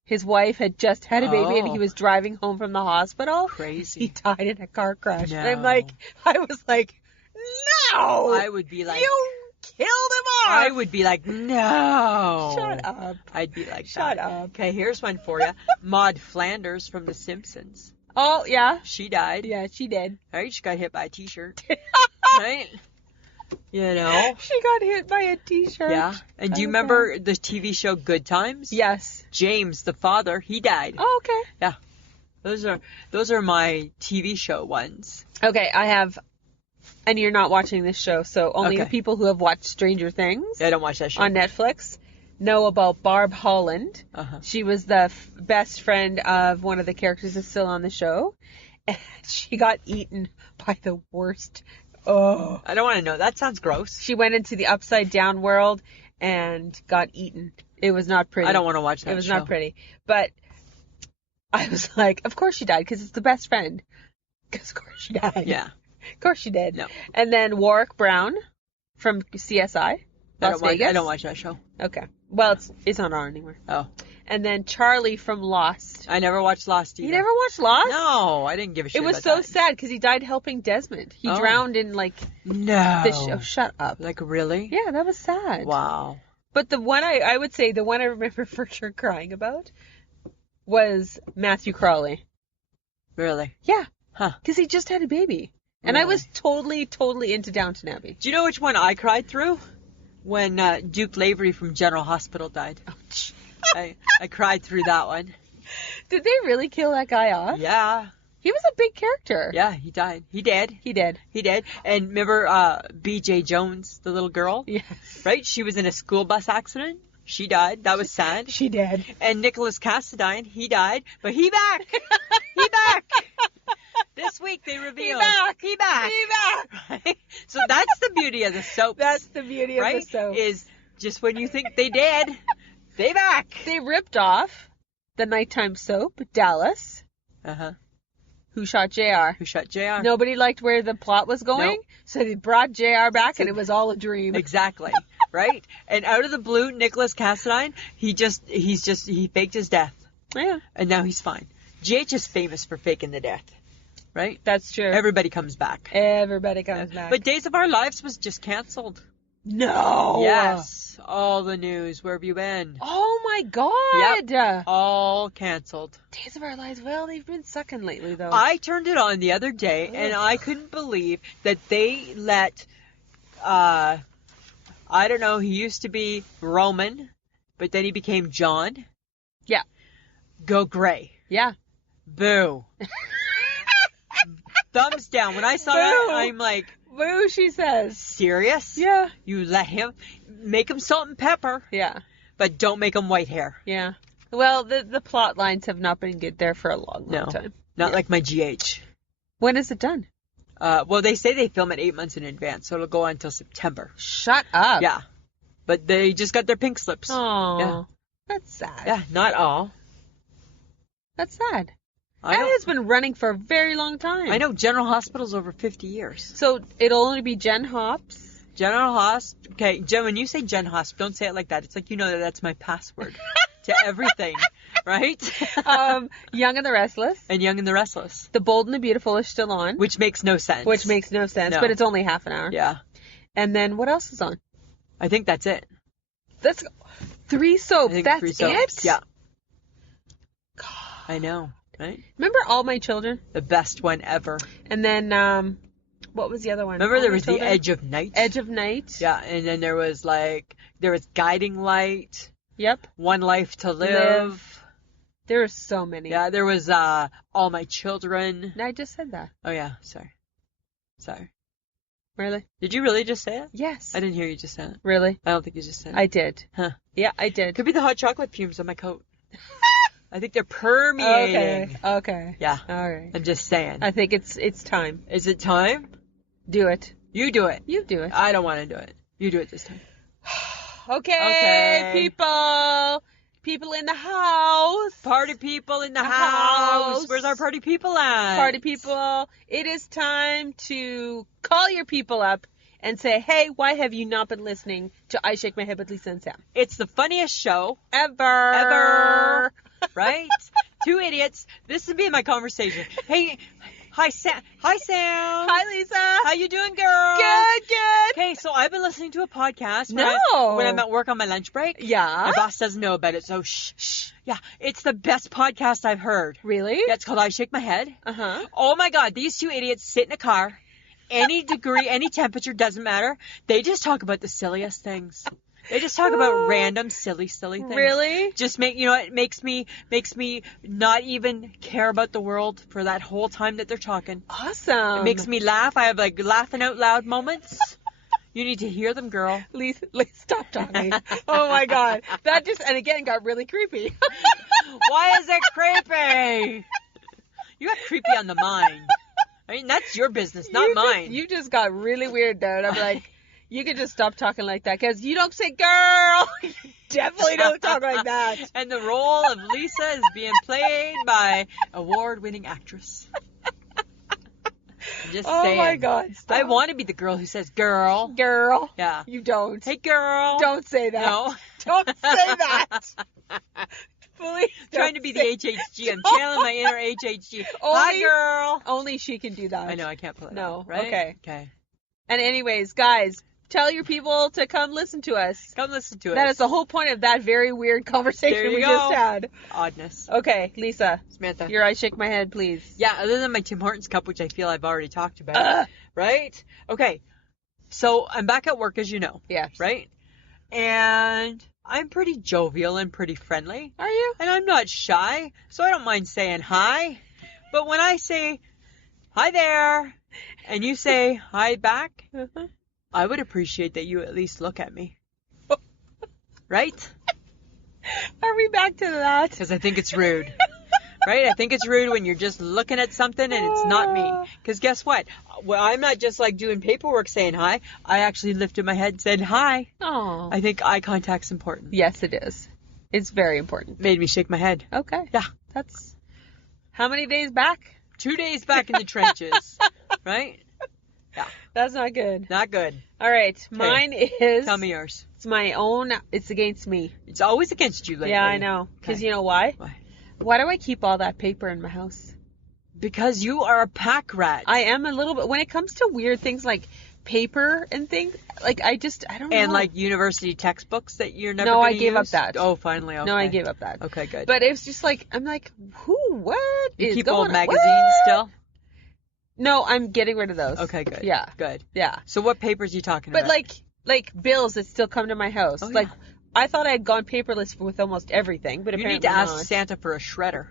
His wife had just had a baby, and he was driving home from the hospital. Crazy. He died in a car crash. No. And I was like, no! I would be like... You killed him off! I would be like, no! Shut up. I'd be like, Shut that. up. Okay, here's one for you. Maude Flanders from The Simpsons. Oh, yeah? She died. Yeah, she did. Right? She got hit by a t-shirt. Right? You know? She got hit by a t-shirt. Yeah. And do you remember the TV show Good Times? Yes. James, the father, he died. Oh, okay. Yeah. Those are my TV show ones. Okay, I have... And you're not watching this show, so only the people who have watched Stranger Things I don't watch that show. on Netflix know about Barb Holland. Uh-huh. She was the best friend of one of the characters that's still on the show. And she got eaten by the worst. Oh. I don't want to know. That sounds gross. She went into the upside down world and got eaten. It was not pretty. I don't want to watch that show. It was not pretty. But I was like, of course she died, because it's the best friend. Because of course she died. Yeah. Of course she did. No. And then Warwick Brown from CSI, Las Vegas. I don't watch that show. Okay. Well, it's not on anymore. Oh. And then Charlie from Lost. I never watched Lost either. You never watched Lost? No, I didn't give a shit It was about so that. sad because he died helping Desmond. He drowned in No. the show. Shut up. Like, really? Yeah, that was sad. Wow. But the one I would say, the one I remember for sure crying about was Matthew Crawley. Really? Yeah. Huh. Because he just had a baby. And I was totally into Downton Abbey. Do you know which one I cried through? When Duke Lavery from General Hospital died. I cried through that one. Did they really kill that guy off? Yeah. He was a big character. Yeah, he died. He did. He did. He did. And remember B.J. Jones, the little girl? Yes. Right? She was in a school bus accident. She died. That was sad. She did. And Nicholas Cassadine, he died. But he back. He back. This week they revealed. He back. Right? So that's the beauty of the soaps. That's the beauty of the soap. Is just when you think they did, they back. They ripped off the nighttime soap, Dallas. Uh-huh. Who shot JR. Who shot JR. Nobody liked where the plot was going, Nope. so they brought JR back, and it was all a dream. Exactly. Right? And out of the blue, Nicholas Cassadine, he faked his death. Yeah. And now he's fine. GH is famous for faking the death. Right? That's true. Everybody comes back. Everybody comes back. But Days of Our Lives was just canceled. No. Yes. All the news. Where have you been? Oh my God. Yep. All canceled. Days of Our Lives. Well, they've been sucking lately, though. I turned it on the other day, and I couldn't believe that they let, I don't know, he used to be Roman, but then he became John. Yeah. Go gray. Yeah. Boo. Thumbs down. When I saw that, I'm like, boo, she says. Serious? Yeah. You let him, make him salt and pepper, Yeah. but don't make him white hair. Yeah. Well, the plot lines have not been good there for a long time. Not like my GH. When is it done? Well, they say they film it 8 months in advance, so it'll go on until September. Shut up. Yeah. But they just got their pink slips. Oh. Yeah. That's sad. Yeah, not all. That's sad. I That know. has been running for a very long time. I know General Hospital's over 50 years. So it'll only be Jen Hops. General Hosp. Okay, Jen, when you say Gen Hosp, don't say it like that. It's like you know that's my password to everything, right? Young and the Restless. And Young and the Restless. The Bold and the Beautiful is still on. Which makes no sense. Which makes no sense, No. but it's only half an hour. Yeah. And then what else is on? I think that's it. That's 3 soaps. I think That's 3 soaps. it? Yeah. God. I know, right? Remember All My Children? The best one ever. And then, what was the other one? Remember All there My was Children? The Edge of Night? Edge of Night. Yeah, and then there was Guiding Light. Yep. One Life to Live. There are so many. Yeah, there was All My Children. I just said that. Oh, yeah, sorry. Really? Did you really just say it? Yes. I didn't hear you just say it. Really? I don't think you just said it. I did. Huh. Yeah, I did. Could be the hot chocolate fumes on my coat. I think they're permeating. Okay. Yeah. All right. I'm just saying. I think it's time. Is it time? Do it. You do it. You do it. I don't want to do it. You do it this time. Okay, people in the house. Party people in the house. Where's our party people at? Party people, it is time to call your people up and say, hey, why have you not been listening to I Shake My Head with Lisa and Sam? It's the funniest show Ever. Right? Two idiots. This would be my conversation. Hey, hi Sam. Hi Sam. Hi, Lisa. How you doing, girl? Good. Okay, so I've been listening to a podcast when I'm at work on my lunch break. Yeah. My boss doesn't know about it, so shh. Yeah, it's the best podcast I've heard. Really? Yeah, it's called I Shake My Head. Uh-huh. Oh my God, these two idiots sit in a car. Any degree, any temperature, doesn't matter. They just talk about the silliest things. They just talk about random, silly things. Really? Just it makes me not even care about the world for that whole time that they're talking. Awesome. It makes me laugh. I have like laughing out loud moments. You need to hear them, girl. Lisa, stop talking. Oh my God. That just, and again, got really creepy. Why is it creepy? You got creepy on the mind. I mean, that's your business, not mine. You just got really weird there. And I'm like, you could just stop talking like that because you don't say girl. You definitely don't talk like that. And the role of Lisa is being played by award-winning actress. I'm just saying. Oh my God. Stop. I want to be the girl who says girl. Girl. Yeah. You don't. Hey, girl. Don't say that. No. Don't say that. Please. Trying to be the HHG. I'm channeling my inner HHG. Hi, girl. Only she can do that. I know. I can't pull it No. out, right? Okay. Okay. And anyways, guys, tell your people to come listen to us. Come listen to it. That is the whole point of that very weird conversation we just had. Oddness. Okay, Lisa. Samantha. Your I Shake My Head, please. Yeah, other than my Tim Hortons cup, which I feel I've already talked about. Right? Okay. So I'm back at work, as you know. Yes. Right? And I'm pretty jovial and pretty friendly. Are you? And I'm not shy, so I don't mind saying hi. But when I say, hi there, and you say hi back, I would appreciate that you at least look at me. Right? Are we back to that? Because I think it's rude. Right? I think it's rude when you're just looking at something and it's not me. Because guess what? Well, I'm not just like doing paperwork saying hi. I actually lifted my head and said hi. Oh. I think eye contact's important. Yes, it is. It's very important. Made me shake my head. Okay. Yeah. That's how many days back? 2 days back in the trenches. Right? Yeah. That's not good. Not good. All right. Mine is. Tell me yours. It's my own. It's against me. It's always against you lately. Yeah, I know. Because you know why? Why? Why do I keep all that paper in my house? Because you are a pack rat. I am a little bit. When it comes to weird things like paper and things, like I don't know. And like university textbooks that you're never No, gonna I gave use? up that. Oh, finally. Okay. No, I gave up that. Okay, good. But it's just like, I'm like, what you is keep going old on? magazines What? still? No, I'm getting rid of those. Okay, good. Yeah. Good. Yeah. So what papers are you talking But about? like bills that still come to my house. Oh, like yeah. I thought I had gone paperless with almost everything, but you apparently need to ask not. Santa for a shredder.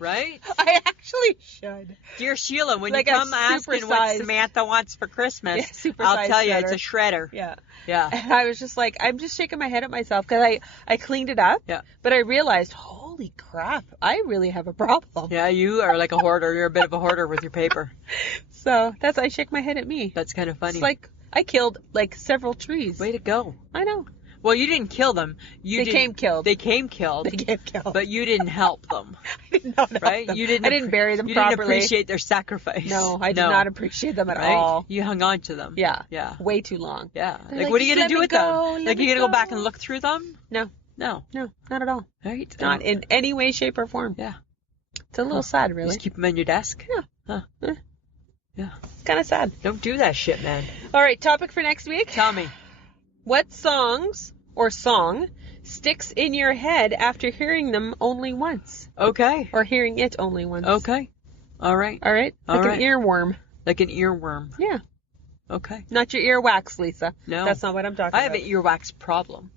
Right? I actually should. Dear Sheila, when Like you a come asking what supersized- Samantha wants for Christmas, Yeah, I'll supersized tell you shredder. it's a shredder. Yeah. Yeah. And I was just like, I'm just shaking my head at myself because I cleaned it up. Yeah. But I realized, holy crap, I really have a problem. Yeah, you are like a hoarder. You're a bit of a hoarder with your paper. So I shake my head at me. That's kind of funny. It's like I killed like several trees. Way to go. I know. Well, you didn't kill them. They came killed. They came killed. They came killed. But you didn't help them. I did not help Right? them. You didn't. I didn't bury them you properly. didn't appreciate their sacrifice. No, I did not appreciate them at Right? all. You hung on to them. Yeah. Yeah. Way too long. Yeah. They're Like, like, what are you "Just gonna let do me with go, them? let Like, me you gonna go go." back and look through them? No, No. not at all. Right? Not in any way, shape, or form. Yeah. It's a little sad, You really. just keep them on your desk? Yeah. Huh. Eh. Yeah. It's kind of sad. Don't do that shit, man. All right, topic for next week. Tell me. What songs or song sticks in your head after hearing them only once? Okay. Or hearing it only once. Okay. All right. All right? All Like right. an earworm. Like an earworm. Yeah. Okay. Not your earwax, Lisa. No. That's not what I'm talking I about. have an earwax problem.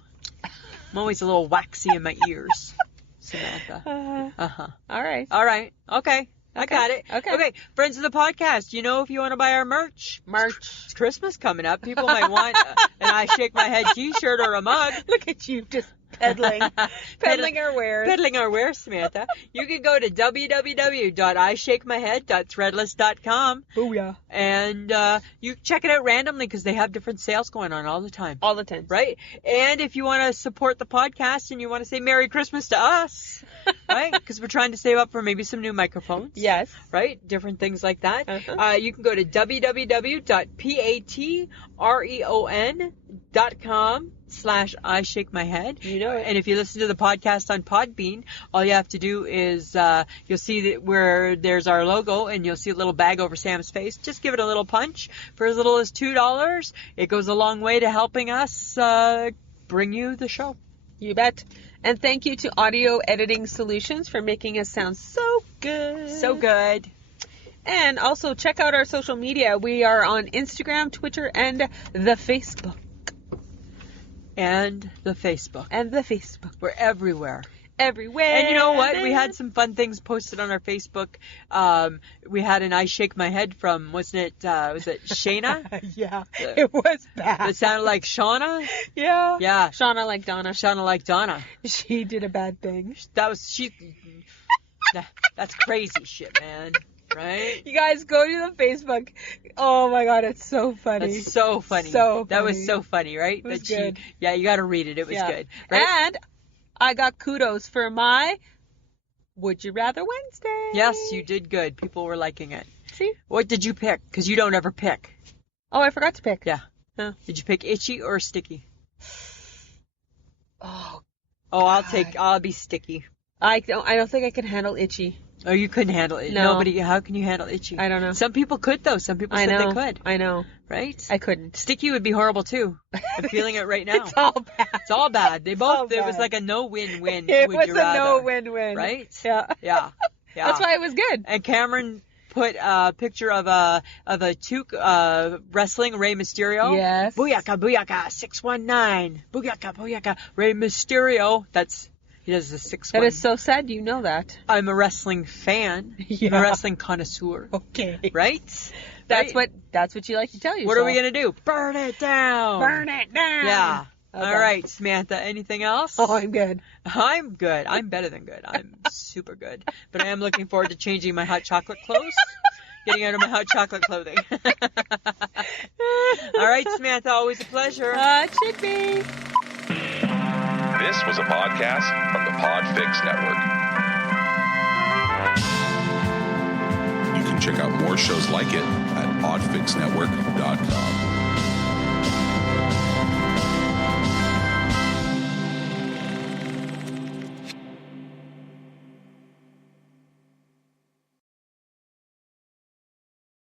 I'm always a little waxy in my ears, Samantha. Uh-huh. All right. All right. Okay. I Okay. got it. Okay. Friends of the podcast, you know, if you want to buy our merch, March. it's Christmas coming up. People might want an I Shake My Head t-shirt or a mug. Look at you just Peddling our wares. Peddling our wares, Samantha. You can go to www.ishakemyhead.threadless.com. Booyah. And you check it out randomly because they have different sales going on all the time. All the time. Right? And if you want to support the podcast and you want to say Merry Christmas to us, right? Because we're trying to save up for maybe some new microphones. Yes. Right? Different things like that. Uh-huh. You can go to www.patreon.com/I Shake My Head. You know it. And if you listen to the podcast on Podbean, all you have to do is you'll see that where there's our logo and you'll see a little bag over Sam's face. Just give it a little punch for as little as $2. It goes a long way to helping us bring you the show. You bet. And thank you to Audio Editing Solutions for making us sound so good. So good. And also check out our social media. We are on Instagram, Twitter, and the Facebook. And the Facebook. We're everywhere. Everywhere. And you know what? We had some fun things posted on our Facebook. We had an I Shake My Head from, was it Shayna? Yeah, it was bad. It sounded like Shauna? Yeah. Yeah. Shauna like Donna. Shauna like Donna. She did a bad thing. That's crazy shit, man. Right? You guys go to the Facebook. Oh my God, it's so funny. That's so funny. That was so funny, right? It was good. Yeah, you got to read it. It was good. Right? And I got kudos for my Would You Rather Wednesday. Yes, you did good. People were liking it. See? What did you pick? Because you don't ever pick. Oh, I forgot to pick. Yeah. Huh. Did you pick itchy or sticky? Oh, I'll be sticky. I don't think I can handle itchy. Oh, you couldn't handle it. No. How can you handle itchy? I don't know. Some people could, though. Some people said they could. I know. Right? I couldn't. Sticky would be horrible, too. I'm feeling it right now. It's all bad. It's all bad. It was bad. like a no-win-win. It would was you a rather, no-win-win. Right? Yeah. Yeah. That's why it was good. And Cameron put a picture of a Toque wrestling Rey Mysterio. Yes. Booyaka, booyaka, 619. Booyaka, booyaka. Rey Mysterio. He does the 6-1. That is so sad. You know that. I'm a wrestling fan. Yeah. I'm a wrestling connoisseur. Okay. Right? That's what you like to tell yourself. What are we going to do? Burn it down. Burn it down. Yeah. Okay. All right, Samantha. Anything else? Oh, I'm good. I'm good. I'm better than good. I'm super good. But I am looking forward to changing my hot chocolate clothes. Getting out of my hot chocolate clothing. All right, Samantha. Always a pleasure. It should be. This was a podcast from the Podfix Network. You can check out more shows like it at podfixnetwork.com.